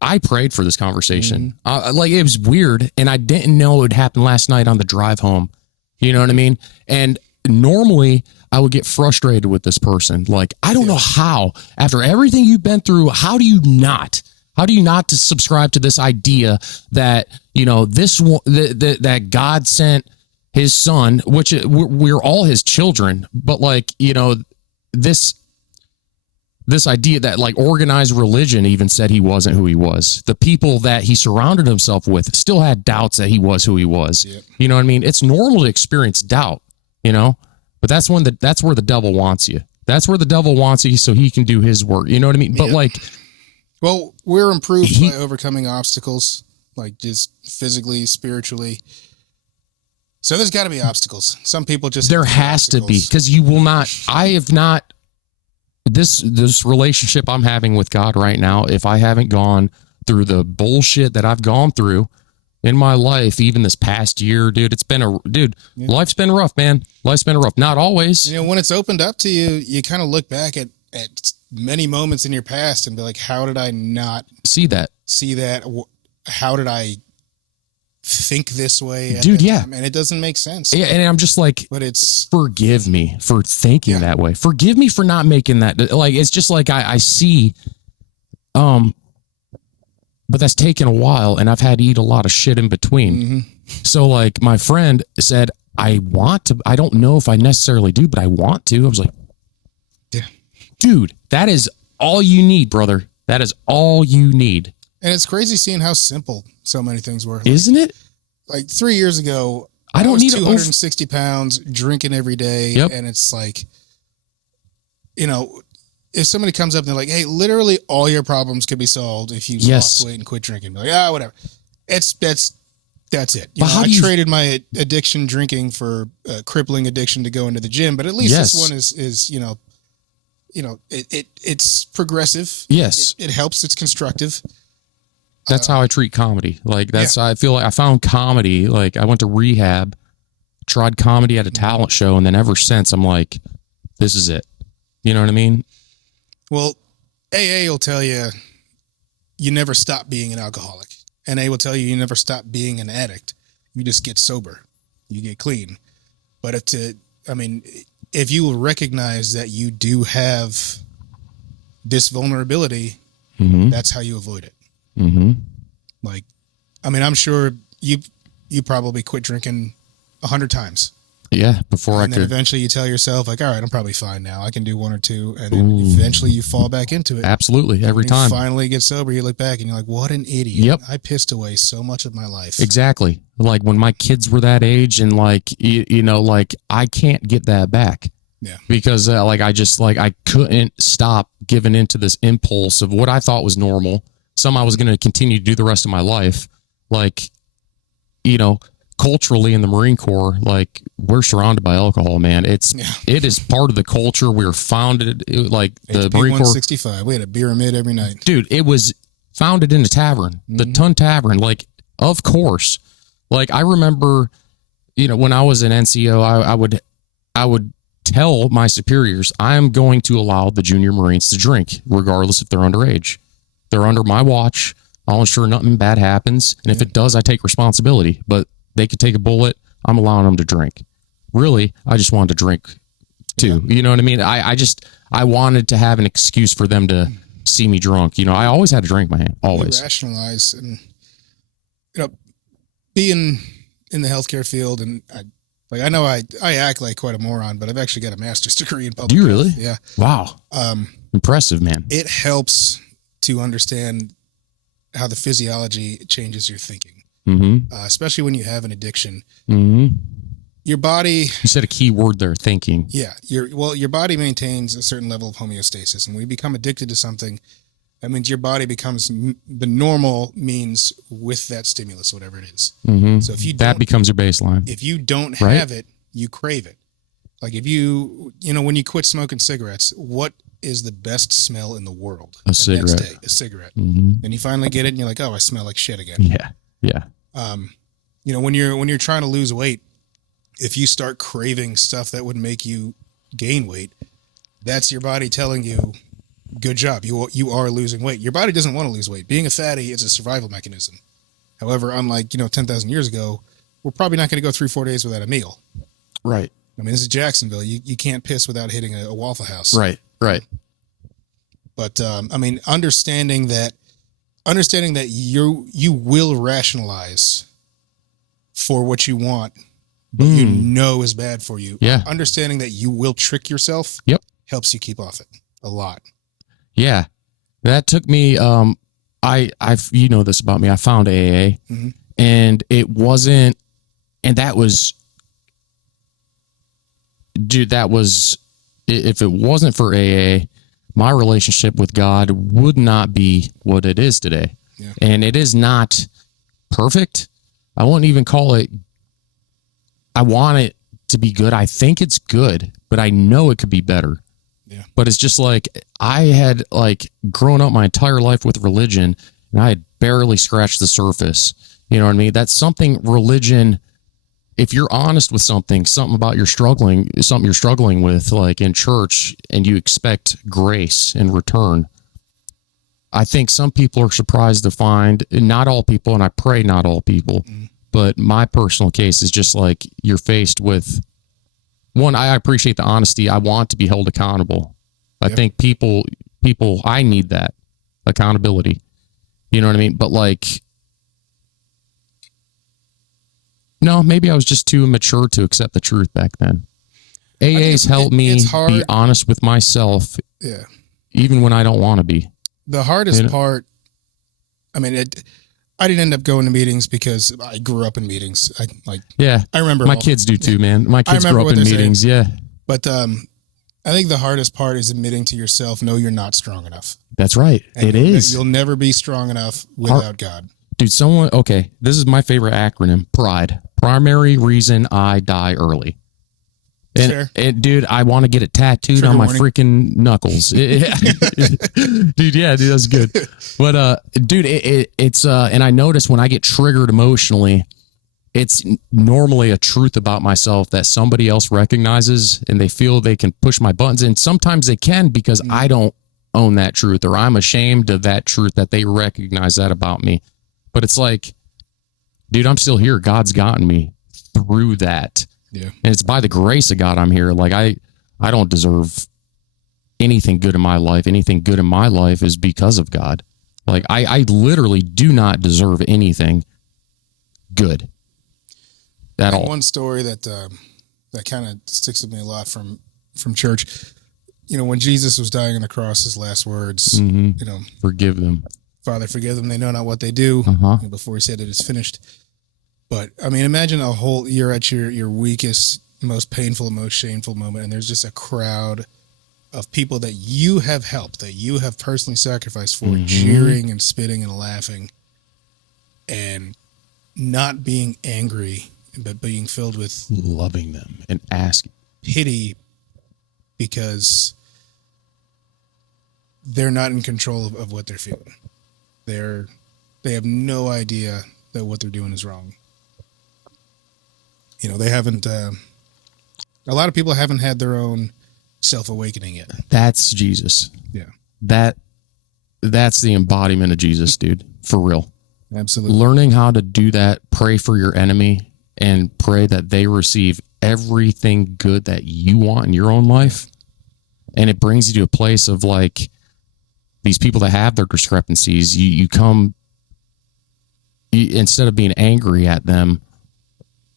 I prayed for this conversation. Like, it was weird, and I didn't know it would happen last night on the drive home. You know what I mean? And normally I would get frustrated with this person. Like, I don't know how, after everything you've been through, how do you not to subscribe to this idea that, you know, that God sent his son, which we're all his children, but like, you know, this this idea that like organized religion even said he wasn't who he was. The people that he surrounded himself with still had doubts that he was who he was. Yep. You know what I mean? It's normal to experience doubt, you know, but that's where the devil wants you. That's where the devil wants you so he can do his work. You know what I mean? But Yep. like, Well, we're improved by overcoming obstacles, like just physically, spiritually. So there's got to be obstacles. Some people just there have has to be, obstacles. because you will not. I have not. This relationship I'm having with God right now, if I haven't gone through the bullshit that I've gone through in my life, even this past year, dude, life's been rough, man. Life's been rough. Not always. You know, when it's opened up to you, you kind of look back at many moments in your past and be like, how did I not See that. see that? How did I think this way? At Dude, that yeah. time? And it doesn't make sense. Yeah, and I'm just like, But it's, forgive me for thinking Yeah. that way. Forgive me for not making that. Like, it's just like I see, but that's taken a while, and I've had to eat a lot of shit in between. mm-hmm. So like my friend said, I don't know if I necessarily do, but I want to. I was like, Yeah. dude, that is all you need, brother. That is all you need. And it's crazy seeing how simple so many things were. Isn't it? Like 3 years ago, I don't was need 260 pounds, drinking every day. Yep. And it's like, you know, if somebody comes up and they're like, hey, literally all your problems could be solved if you Yes. lost weight and quit drinking. Be like, whatever. That's it. You But know, how I do you- traded my addiction drinking for crippling addiction to go into the gym, but at least Yes. this one is, it's progressive. Yes. It helps. It's constructive. That's how I treat comedy. Like that's I feel like I found comedy. Like I went to rehab, tried comedy at a talent show, and then ever since I'm like, this is it. You know what I mean? Well, AA will tell you you never stop being an alcoholic. NA will tell you never stop being an addict. You just get sober. You get clean. But if you will recognize that you do have this vulnerability, Mm-hmm. that's how you avoid it. Mm-hmm. Like, I'm sure you probably quit drinking 100 times. Yeah. Before And I then could. eventually you tell yourself, like, all right, I'm probably fine now. I can do one or two. And then eventually you fall back into it. Absolutely. Every When you time. finally get sober, you look back and you're like, what an idiot. Yep. I pissed away so much of my life. Exactly. Like when my kids were that age, and like like I can't get that back. Yeah. Because I couldn't stop giving into this impulse of what I thought was normal. Some I was going to continue to do the rest of my life. Like, culturally in the Marine Corps, like we're surrounded by alcohol, man. It is part of the culture. We were founded like the Marine Corps. 165. We had a beer mid every night. Dude, it was founded in a tavern, the Ton Tavern. Like, of course. Like I remember, when I was an NCO, I would tell my superiors, I'm going to allow the junior Marines to drink, regardless if they're underage. They're under my watch. I'll ensure nothing bad happens. And if it does, I take responsibility. But they could take a bullet. I'm allowing them to drink. Really, I just wanted to drink too. You know what I mean? I wanted to have an excuse for them to see me drunk. I always had a drink in my hand. Always. We rationalize and, being in the healthcare field, and I know I act like quite a moron, but I've actually got a master's degree in public Do you health. really? Yeah. Wow. Impressive, man. It helps to understand how the physiology changes your thinking, Mm-hmm. especially when you have an addiction. Mm-hmm. Your body, You said a key word there, thinking. yeah, your body maintains a certain level of homeostasis, and when you become addicted to something, that means your body becomes the normal means with that stimulus, whatever it is. Mm-hmm. So if you That don't, becomes your baseline. if you don't Right. have it, you crave it. Like if when you quit smoking cigarettes, what is the best smell in the world? A cigarette. Next day, a cigarette. Mm-hmm. And you finally get it, and you're like, oh, I smell like shit again. Yeah. Yeah. When you're trying to lose weight, if you start craving stuff that would make you gain weight, that's your body telling you, good job, you are losing weight. Your body doesn't want to lose weight. Being a fatty is a survival mechanism. However, unlike 10,000 years ago, we're probably not going to go 3-4 days without a meal. Right. This is Jacksonville. You can't piss without hitting a Waffle House. Right. Right. But understanding that you will rationalize for what you want, but you know is bad for you. Yeah. Understanding that you will trick yourself. Yep. Helps you keep off it a lot. Yeah. That took me, you know this about me. I found AA and it wasn't, and that was, dude, that was, if it wasn't for AA, my relationship with God would not be what it is today. Yeah. And it is not perfect. I wouldn't even call it, I want it to be good. I think it's good, but I know it could be better. Yeah. But it's just like, I had like grown up my entire life with religion and I had barely scratched the surface. You know what I mean? That's something religion, if you're honest with something about something you're struggling with, like in church, and you expect grace in return, I think some people are surprised to find, not all people, and I pray not all people, but my personal case is just like you're faced with, one, I appreciate the honesty. I want to be held accountable. I think people, I need that accountability. You know what I mean? But like, no, maybe I was just too immature to accept the truth back then. AA's helped me be honest with myself, even when I don't want to be. The hardest part, I mean, I didn't end up going to meetings because I grew up in meetings. I remember my kids do too, man. My kids grew up in meetings, But I think the hardest part is admitting to yourself, no, you're not strong enough. That's right. It is. You'll never be strong enough without God. Dude, okay, this is my favorite acronym, PRIDE. Primary reason I die early. And dude, I want to get it tattooed on my freaking knuckles. Dude, that's good. But dude, it's and I notice when I get triggered emotionally, it's normally a truth about myself that somebody else recognizes and they feel they can push my buttons. And sometimes they can because I don't own that truth, or I'm ashamed of that truth that they recognize that about me. But it's like, dude, I'm still here. God's gotten me through that. Yeah. And it's by the grace of God I'm here. Like I don't deserve anything good in my life. Anything good in my life is because of God. Like I literally do not deserve anything good at all. One story that kind of sticks with me a lot from church. You know, when Jesus was dying on the cross, his last words, you know, forgive them. Father, forgive them. They know not what they do. Before he said it is finished. But I mean, imagine you're at your weakest, most painful, most shameful moment, and there's just a crowd of people that you have helped, that you have personally sacrificed for, cheering and spitting and laughing, and not being angry, but being filled with loving them and asking pity because they're not in control of what they're feeling. They have no idea that what they're doing is wrong. You know, they haven't, a lot of people haven't had their own self-awakening yet. That's Jesus. Yeah. That's the embodiment of Jesus, dude. For real. Absolutely. Learning how to do that, pray for your enemy and pray that they receive everything good that you want in your own life. And it brings you to a place of like these people that have their discrepancies, you come, instead of being angry at them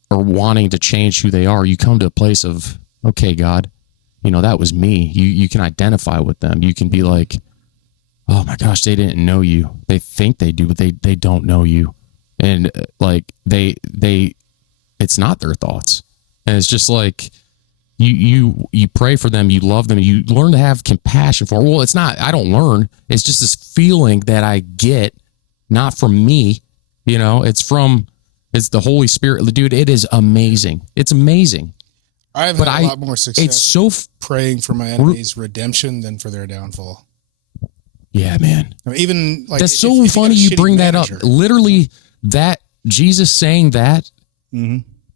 or wanting to change who they are, you come to a place of, okay, God, you know, that was me. You can identify with them. You can be like, oh my gosh, they didn't know you. They think they do, but they don't know you. And like it's not their thoughts. And it's just like, you pray for them, you love them, you learn to have compassion for them. Well, it's not, I don't learn. It's just this feeling that I get, not from me, you know, it's the Holy Spirit. Dude, it is amazing. It's amazing. I've had a lot more success it's so praying for my enemies' redemption than for their downfall. Yeah, man. I mean, even like that's so funny you bring that up. Literally, that Jesus saying that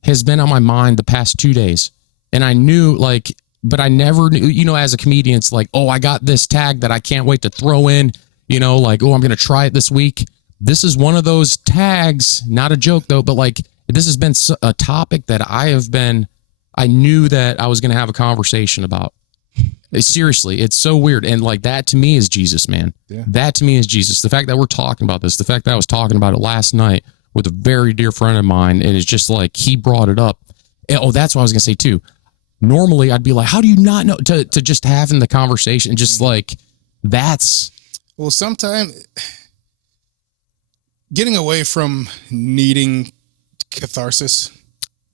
has been on my mind the past 2 days. And I knew, like, but I never knew, you know, as a comedian, it's like, oh, I got this tag that I can't wait to throw in, you know, like, oh, I'm going to try it this week. This is one of those tags, not a joke though, but like, this has been a topic that I knew that I was going to have a conversation about. Seriously, it's so weird. And like, that to me is Jesus, man. Yeah. That to me is Jesus. The fact that we're talking about this, the fact that I was talking about it last night with a very dear friend of mine, and it's just like, he brought it up. Oh, that's what I was going to say too. Normally I'd be like, how do you not know, to just having the conversation, just like That's Well, sometimes getting away from needing catharsis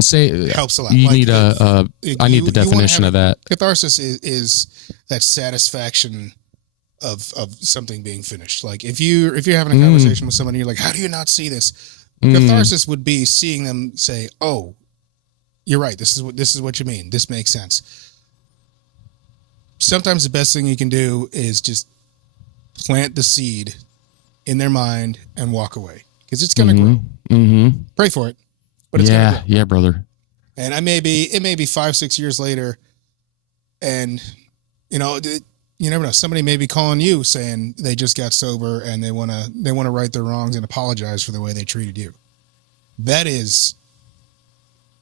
say helps a lot. you Like, need I need the you wanna definition have of that. Catharsis is that satisfaction of something being finished. Like if you're having a conversation with someone, and you're like, "How do you not see this?" Catharsis would be seeing them say, "Oh, you're right. This is what you mean. This makes sense." Sometimes the best thing you can do is just plant the seed in their mind and walk away, because it's going to grow. Pray for it, but it's going to grow. Yeah, brother. And it may be 5-6 years later, and you never know. Somebody may be calling you saying they just got sober and they want to right their wrongs and apologize for the way they treated you. That is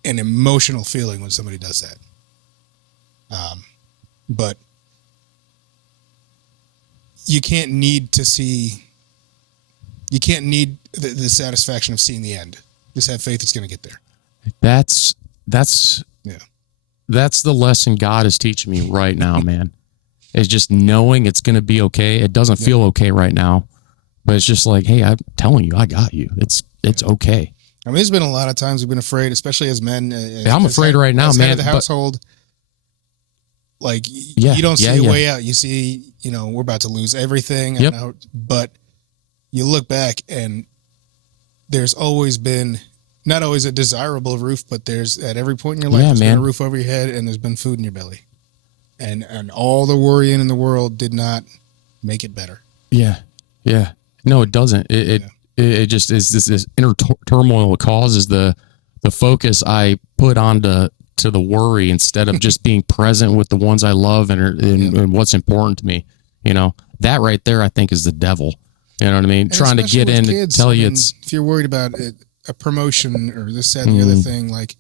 an emotional feeling when somebody does that. But you can't need the satisfaction of seeing the end. Just have faith it's going to get there. That's Yeah. That's the lesson God is teaching me right now, man. Is just knowing it's going to be okay. It doesn't feel okay right now, but it's just like, hey, I'm telling you, I got you. It's okay. I mean, there's been a lot of times we've been afraid, especially as men. I'm afraid right now, as man. head of the household, like Yeah, you don't see yeah, a yeah. way out. You see, we're about to lose everything. Yep. But you look back and there's always been, not always a desirable roof, but there's at every point in your life, Yeah, there's man. been a roof over your head and there's been food in your belly. And all the worrying in the world did not make it better. Yeah. Yeah. No, it doesn't. It just is this inner turmoil. It causes the focus I put onto the worry instead of just being present with the ones I love and what's important to me. That right there, I think, is the devil. You know what I mean? And Trying to especially get with in kids, and tell I you mean, it's if you're worried about a promotion or this, that, and the other thing, like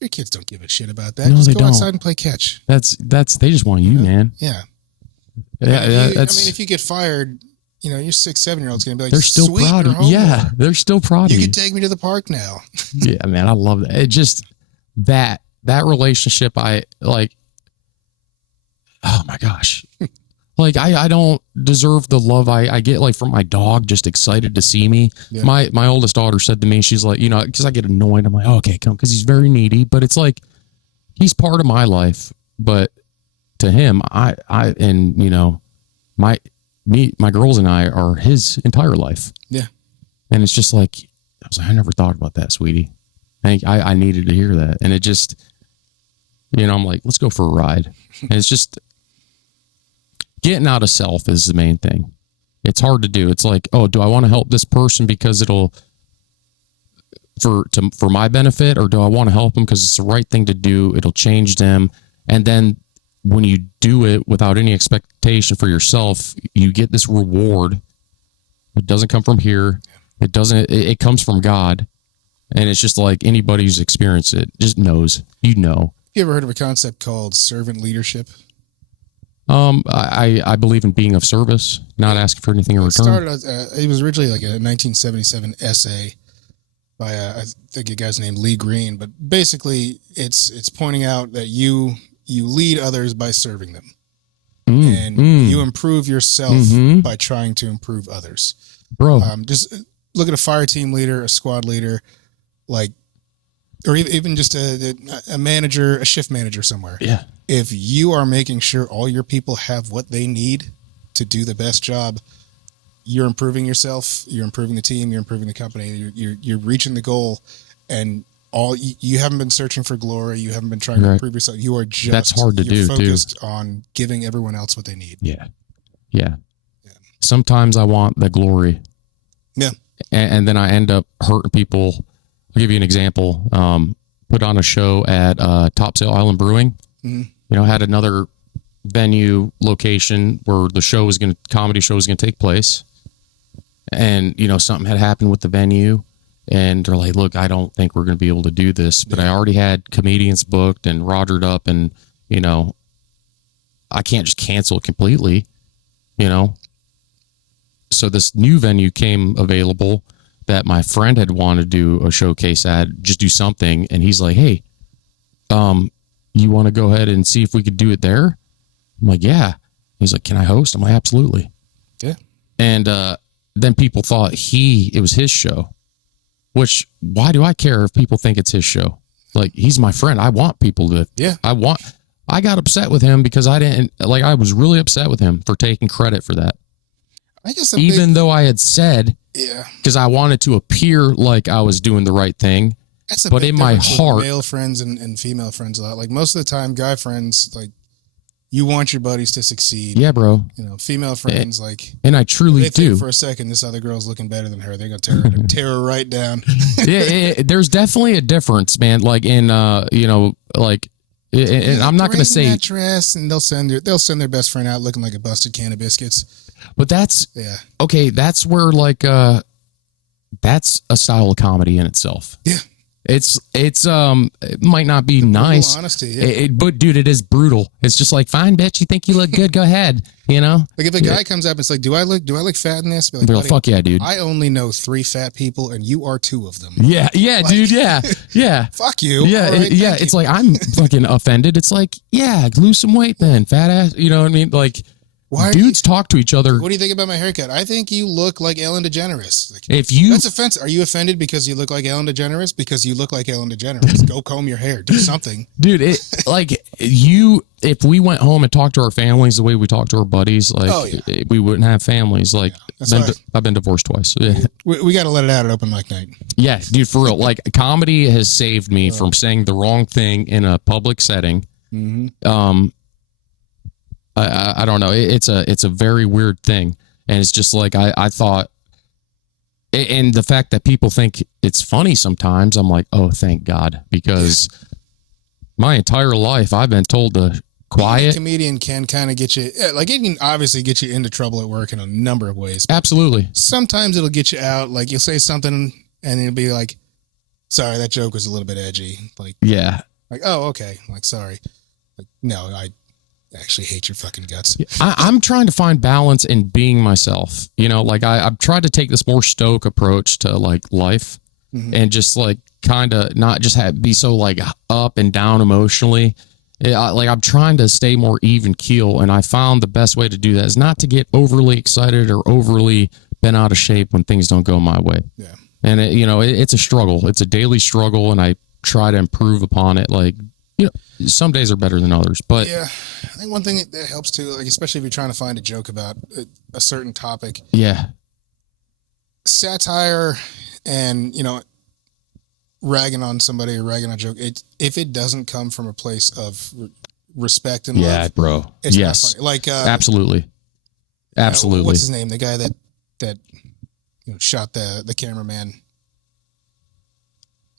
your kids don't give a shit about that. No, Just they go don't. outside and play catch. that's they just want you, man. Yeah. Yeah, If you get fired, your 6-7-year-old's going to be like, they're still sweet, proud you're of home you. Yeah, now. they're still proud You of you. can take me to the park now. Yeah, man, I love that. It just that relationship, I like. Oh my gosh, like I don't deserve the love I get, like, from my dog, just excited to see me. Yeah. My oldest daughter said to me, she's like, because I get annoyed, I'm like, oh, okay, come, because he's very needy, but it's like he's part of my life, but to him, I and my girls and I are his entire life. Yeah. And it's just like, I was like, I never thought about that, sweetie. I needed to hear that. And it just, I'm like, let's go for a ride. And it's just getting out of self is the main thing. It's hard to do. It's like, oh, do I want to help this person because it'll for my benefit, or do I want to help them because it's the right thing to do? It'll change them. And then when you do it without any expectation for yourself, you get this reward. It doesn't come from here. It comes from God. And it's just like anybody who's experienced it just knows, You ever heard of a concept called servant leadership? I believe in being of service, not asking for anything in return. It was originally like a 1977 essay by I think a guy's named Lee Green, but basically it's pointing out that you lead others by serving them, and you improve yourself by trying to improve others. Bro, Just look at a fire team leader, a squad leader, or even just a manager, a shift manager somewhere. yeah. If you are making sure all your people have what they need to do the best job, you're improving yourself, you're improving the team, you're improving the company, you're reaching the goal, and you haven't been searching for glory, you haven't been trying to Right. improve yourself. You are just That's hard to you're do, too. focused on giving everyone else what they need. Yeah. Sometimes I want the glory. Yeah. And then I end up hurting people. I'll give you an example. Put on a show at Topsail Island Brewing. Had another venue location where the comedy show was going to take place. And, something had happened with the venue. And they're like, look, I don't think we're going to be able to do this. But I already had comedians booked and rogered up. And, I can't just cancel it completely, So this new venue came available that my friend had wanted to do a showcase at, just do something. And he's like, hey, you want to go ahead and see if we could do it there? I'm like, yeah. He's like, can I host? I'm like, absolutely. Yeah. And then people thought it was his show, which why do I care if people think it's his show? Like, he's my friend. I want people to, I got upset with him because I was really upset with him for taking credit for that. I guess though I had said, yeah, because I wanted to appear like I was doing the right thing. But in my heart, male friends and female friends a lot. Like most of the time, guy friends, like you want your buddies to succeed. Yeah, bro. You know, female friends, like, and I truly do. For a second, this other girl's looking better than her. They're gonna tear her right down. There's definitely a difference, man. Like in, like, and I'm not gonna say that dress, and they'll send their best friend out looking like a busted can of biscuits. But that's okay. That's where that's a style of comedy in itself. Yeah. It might not be nice, honesty, but dude, it is brutal. It's just like, fine, bitch, you think you look good, go ahead. You know, like if a guy comes up and it's like, do I look fat in this? Be like, they're like, fuck yeah, dude. I only know 3 fat people, and you are 2 of them. Yeah, like, dude, yeah. Fuck you. Yeah, right, it's like, I'm fucking offended. It's like, yeah, lose some weight then, fat ass. You know what I mean? Like, dudes talk to each other. What do you think about my haircut? I think you look like Ellen DeGeneres. Like, that's offensive. Are you offended because you look like Ellen DeGeneres? Because you look like Ellen DeGeneres. Go comb your hair. Do something, dude. If we went home and talked to our families the way we talk to our buddies, like we wouldn't have families. Like, I've been divorced twice. Yeah. We got to let it out at open mic night. Yeah, dude, for real. Like, comedy has saved me from saying the wrong thing in a public setting. Mm-hmm. I don't know. It's a very weird thing. And it's just like, I thought, and the fact that people think it's funny sometimes, I'm like, oh, thank God, because my entire life I've been told to quiet. A comedian can kind of get you, like, it can obviously get you into trouble at work in a number of ways. Absolutely. Sometimes it'll get you out. Like, you'll say something and it'll be like, sorry, that joke was a little bit edgy. Like, yeah. Like, oh, okay. Like, sorry. Like, no, I actually hate your fucking guts. I'm trying to find balance in being myself. You know, like I've tried to take this more stoic approach to like life, and just like kind of not just be so like up and down emotionally. Like I'm trying to stay more even keel, and I found the best way to do that is not to get overly excited or overly bent out of shape when things don't go my way. Yeah. And it's a struggle. It's a daily struggle, and I try to improve upon it. Like, some days are better than others, but yeah, I think one thing that helps too, like especially if you're trying to find a joke about a certain topic, satire and ragging on somebody or ragging on a joke, if it doesn't come from a place of respect and love, bro, it's not funny. Like absolutely. What's his name? The guy that shot the cameraman,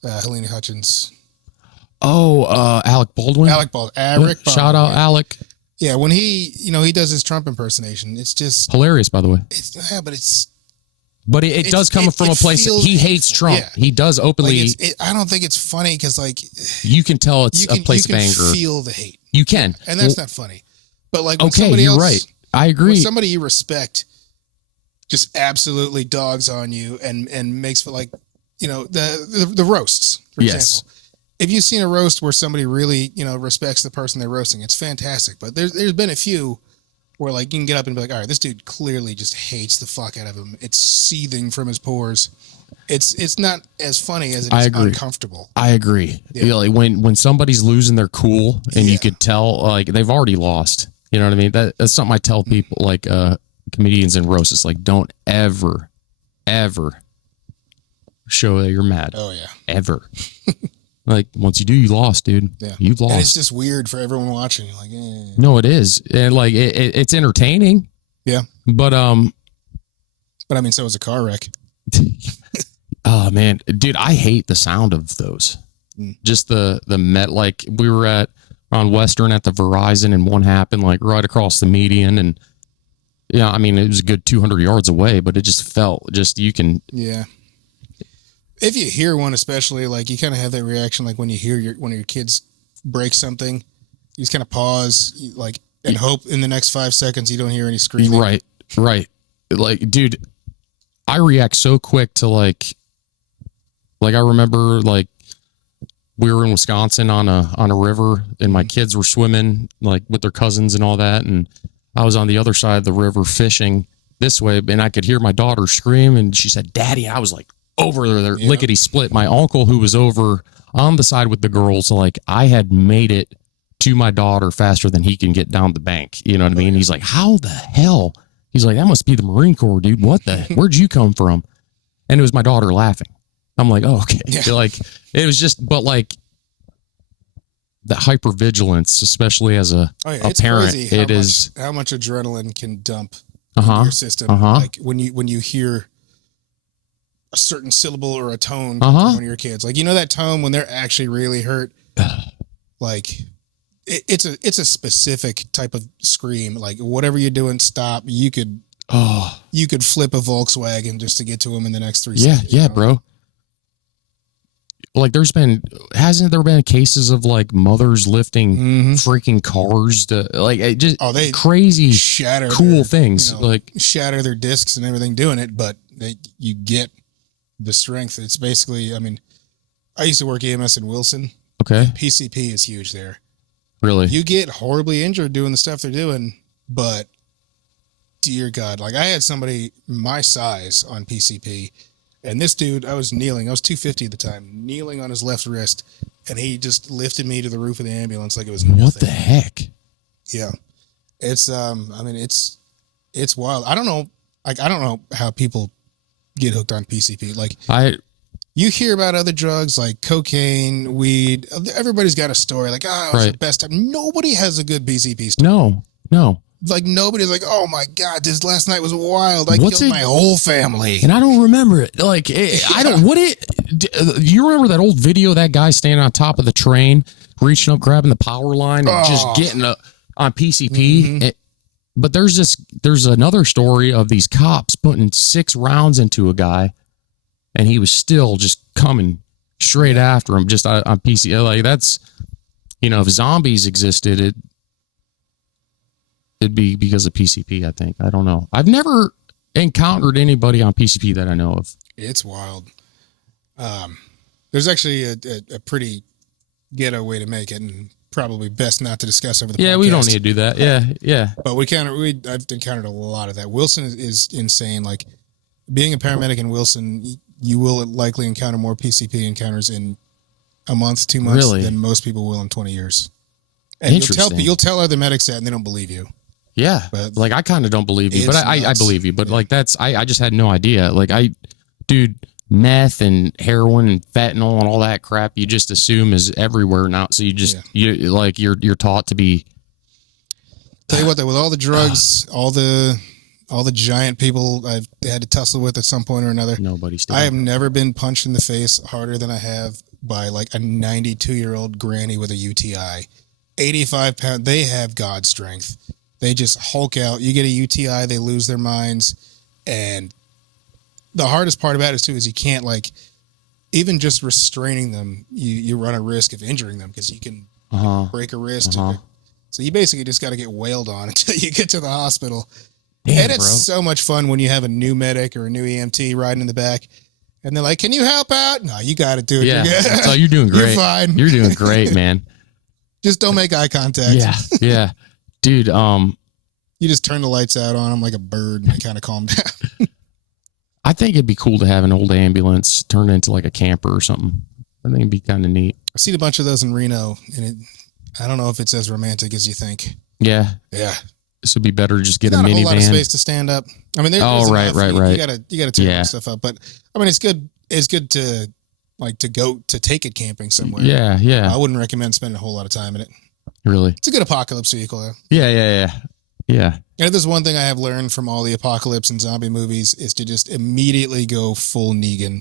Helena Hutchins. Oh, Alec Baldwin. Shout out Alec. Yeah, when he does his Trump impersonation, it's just hilarious. By the way, but it does come from a place that he hates Trump. Yeah. He does openly. Like I don't think it's funny because like you can tell it's a place of anger. Feel the hate. You can, and that's not funny. But like, when somebody else, right? I agree. When somebody you respect just absolutely dogs on you and makes for like the roasts, for example. If you've seen a roast where somebody really, respects the person they're roasting, it's fantastic. But there's been a few where like you can get up and be like, all right, this dude clearly just hates the fuck out of him. It's seething from his pores. It's not as funny as it is uncomfortable. I agree. Yeah. Like when somebody's losing their cool and you could tell like they've already lost. You know what I mean? That's something I tell people like comedians and roasts. It's like, don't ever show that you're mad. Oh yeah. Ever. Like, once you do, you lost, dude. Yeah. You've lost. And it's just weird for everyone watching. You're like, No, it is. And like, it's entertaining. Yeah. But I mean, so is a car wreck. Oh, man. Dude, I hate the sound of those. Just the like, we were on Western at the Verizon, and one happened, like, right across the median. And, I mean, it was a good 200 yards away, but it just felt you can. Yeah. If you hear one, especially, like, you kind of have that reaction, like when you hear one of your kids break something, you just kind of pause, and hope in the next 5 seconds you don't hear any screaming. Right. Like, dude, I react so quick to like I remember like we were in Wisconsin on a river, and my kids were swimming like with their cousins and all that, and I was on the other side of the river fishing this way, and I could hear my daughter scream, and she said, "Daddy." I was like over there, lickety split. My uncle, who was over on the side with the girls, like I had made it to my daughter faster than he can get down the bank. You know what I mean? He's like, "How the hell?" He's like, "That must be the Marine Corps, dude. What the? Where'd you come from?" And it was my daughter laughing. I'm like, "Oh, okay." Yeah. Like it was just, but like the hypervigilance, especially as a parent, it is how much adrenaline can dump into your system. Like when you hear a certain syllable or a tone from one of your kids, like that tone when they're actually really hurt, like it's a specific type of scream. Like whatever you're doing, stop. You could flip a Volkswagen just to get to them in the next 3 seconds. Yeah, bro. Like hasn't there been cases of like mothers lifting freaking cars to like they crazy shatter cool things, like shatter their discs and everything doing it, but you get the strength. It's basically, I mean, I used to work EMS in Wilson. Okay. PCP is huge there. Really? You get horribly injured doing the stuff they're doing, but dear God, like I had somebody my size on PCP. And this dude, I was kneeling. I was 250 at the time, kneeling on his left wrist, and he just lifted me to the roof of the ambulance like it was nothing. What the heck? Yeah, it's I mean, it's wild. I don't know how people get hooked on PCP. Like you hear about other drugs like cocaine, weed. Everybody's got a story. Like, it was the best time. Nobody has a good PCP story. No. Like nobody's like, oh my God, this last night was wild. I killed my whole family, and I don't remember it. Like I don't. You remember that old video of that guy standing on top of the train, reaching up, grabbing the power line, and just getting on PCP? But there's another story of these cops putting 6 rounds into a guy, and he was still just coming straight after him, just on PCP. Like that's, if zombies existed, it'd be because of PCP, I think. I don't know. I've never encountered anybody on PCP that I know of. It's wild. There's actually a pretty ghetto way to make it, and probably best not to discuss over the podcast. Yeah, we don't need to do that. Yeah. But I've encountered a lot of that. Wilson is insane. Like being a paramedic in Wilson, you will likely encounter more PCP encounters in a month, 2 months than most people will in 20 years. And you'll tell other medics that, and they don't believe you. Yeah, but like I kind of don't believe you, but I believe you. But like I just had no idea. Like dude, meth and heroin and fentanyl and all that crap, you just assume is everywhere now. So you're taught to be. Tell you what, though, with all the drugs, all the giant people I've had to tussle with at some point or another, I have never been punched in the face harder than I have by like a 92-year-old granny with a UTI. 85 pounds. They have God strength. They just hulk out. You get a UTI, they lose their minds. And the hardest part about it, too, is you can't, like, even just restraining them, you run a risk of injuring them because you can break a wrist. So you basically just got to get wailed on until you get to the hospital. Damn, and it's so much fun when you have a new medic or a new EMT riding in the back. And they're like, "Can you help out?" No, you got it, dude. Yeah. So you're doing great. You're fine. You're doing great, man. Just don't make eye contact. Yeah. Dude, you just turn the lights out on them like a bird and they kind of calm down. I think it'd be cool to have an old ambulance turned into like a camper or something. I think it'd be kind of neat. I've seen a bunch of those in Reno, and I don't know if it's as romantic as you think. Yeah. This would be better to just get a minivan. Not a whole lot of space to stand up. I mean, there's right. You gotta tear that stuff up. But I mean, it's good to take it camping somewhere. Yeah. I wouldn't recommend spending a whole lot of time in it. Really? It's a good apocalypse vehicle, though. Yeah. And if there's one thing I have learned from all the apocalypse and zombie movies is to just immediately go full Negan.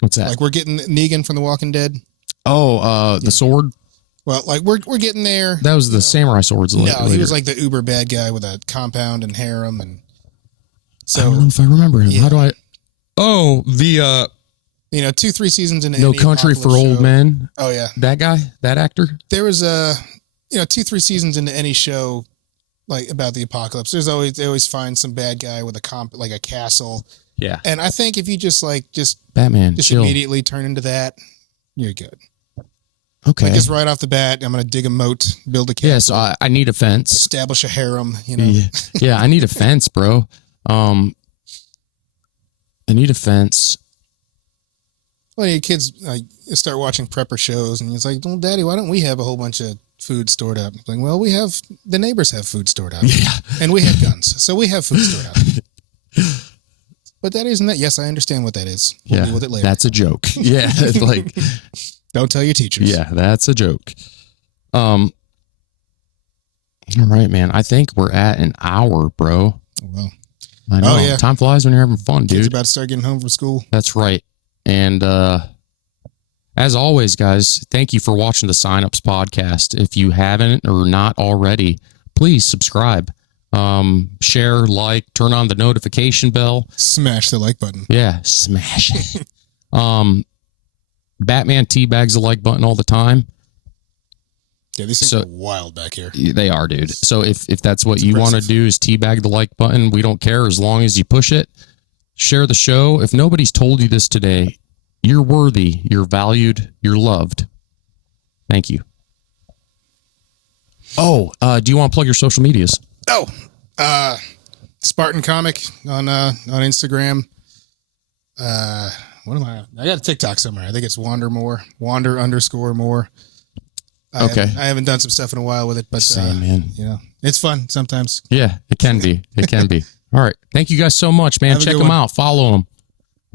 What's that? Like we're getting Negan from The Walking Dead. The sword? Well, like we're getting there. That was the samurai swords. No, he was like the uber bad guy with a compound and harem, and so I don't know if I remember him. How do I? Oh, the 2-3 seasons into No Country for Old Men. Oh yeah, that guy, that actor. There was 2-3 seasons into any show like about the apocalypse. They always find some bad guy with a castle. Yeah, and I think if you just Batman, just immediately turn into that, you're good. Okay. Like just right off the bat, I'm going to dig a moat, build a castle, Yeah, so I need a fence. establish a harem. You know. Yeah, I need a fence, bro. I need a fence. Well, your kids like start watching prepper shows, and it's like, "Well, Daddy, why don't we have a whole bunch of food stored up?" It's like, well, we have the neighbors have food stored up, Yeah. and we have guns, so we have food stored up. But that isn't that. Yes, I understand what that is. We'll deal with it later. That's a joke. Yeah, like Don't tell your teachers. yeah, that's a joke. All right, man. I think we're at an hour, bro. Well, I know. Oh, yeah. Time flies when you're having fun, kids dude. about to start getting home from school. That's right. And as always, guys, thank you for watching the Signups podcast. If you haven't or not already, please subscribe, share, like, turn on the notification bell. Smash the like button. Yeah, smash it. Batman teabags the like button all the time. Yeah, these things So- are wild back here. They are, dude. So if that's what you want to impressive. do is teabag the like button, we don't care as long as you push it. Share the show. If nobody's told you this today, you're worthy, you're valued, you're loved. Thank you. Oh, do you want to plug your social medias? Oh, Spartan Comic on Instagram. What am I? I got a TikTok somewhere. I think it's wander_more. Okay. I haven't done some stuff in a while with it, but Same, man. you know, it's fun sometimes. Yeah, it can be. It can be. All right. Thank you guys so much, man. Have a Check good them one. out. Follow them.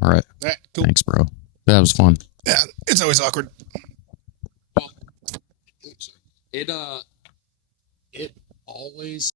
All right. All right, cool. Thanks, bro. That was fun. Yeah, it's always awkward. It always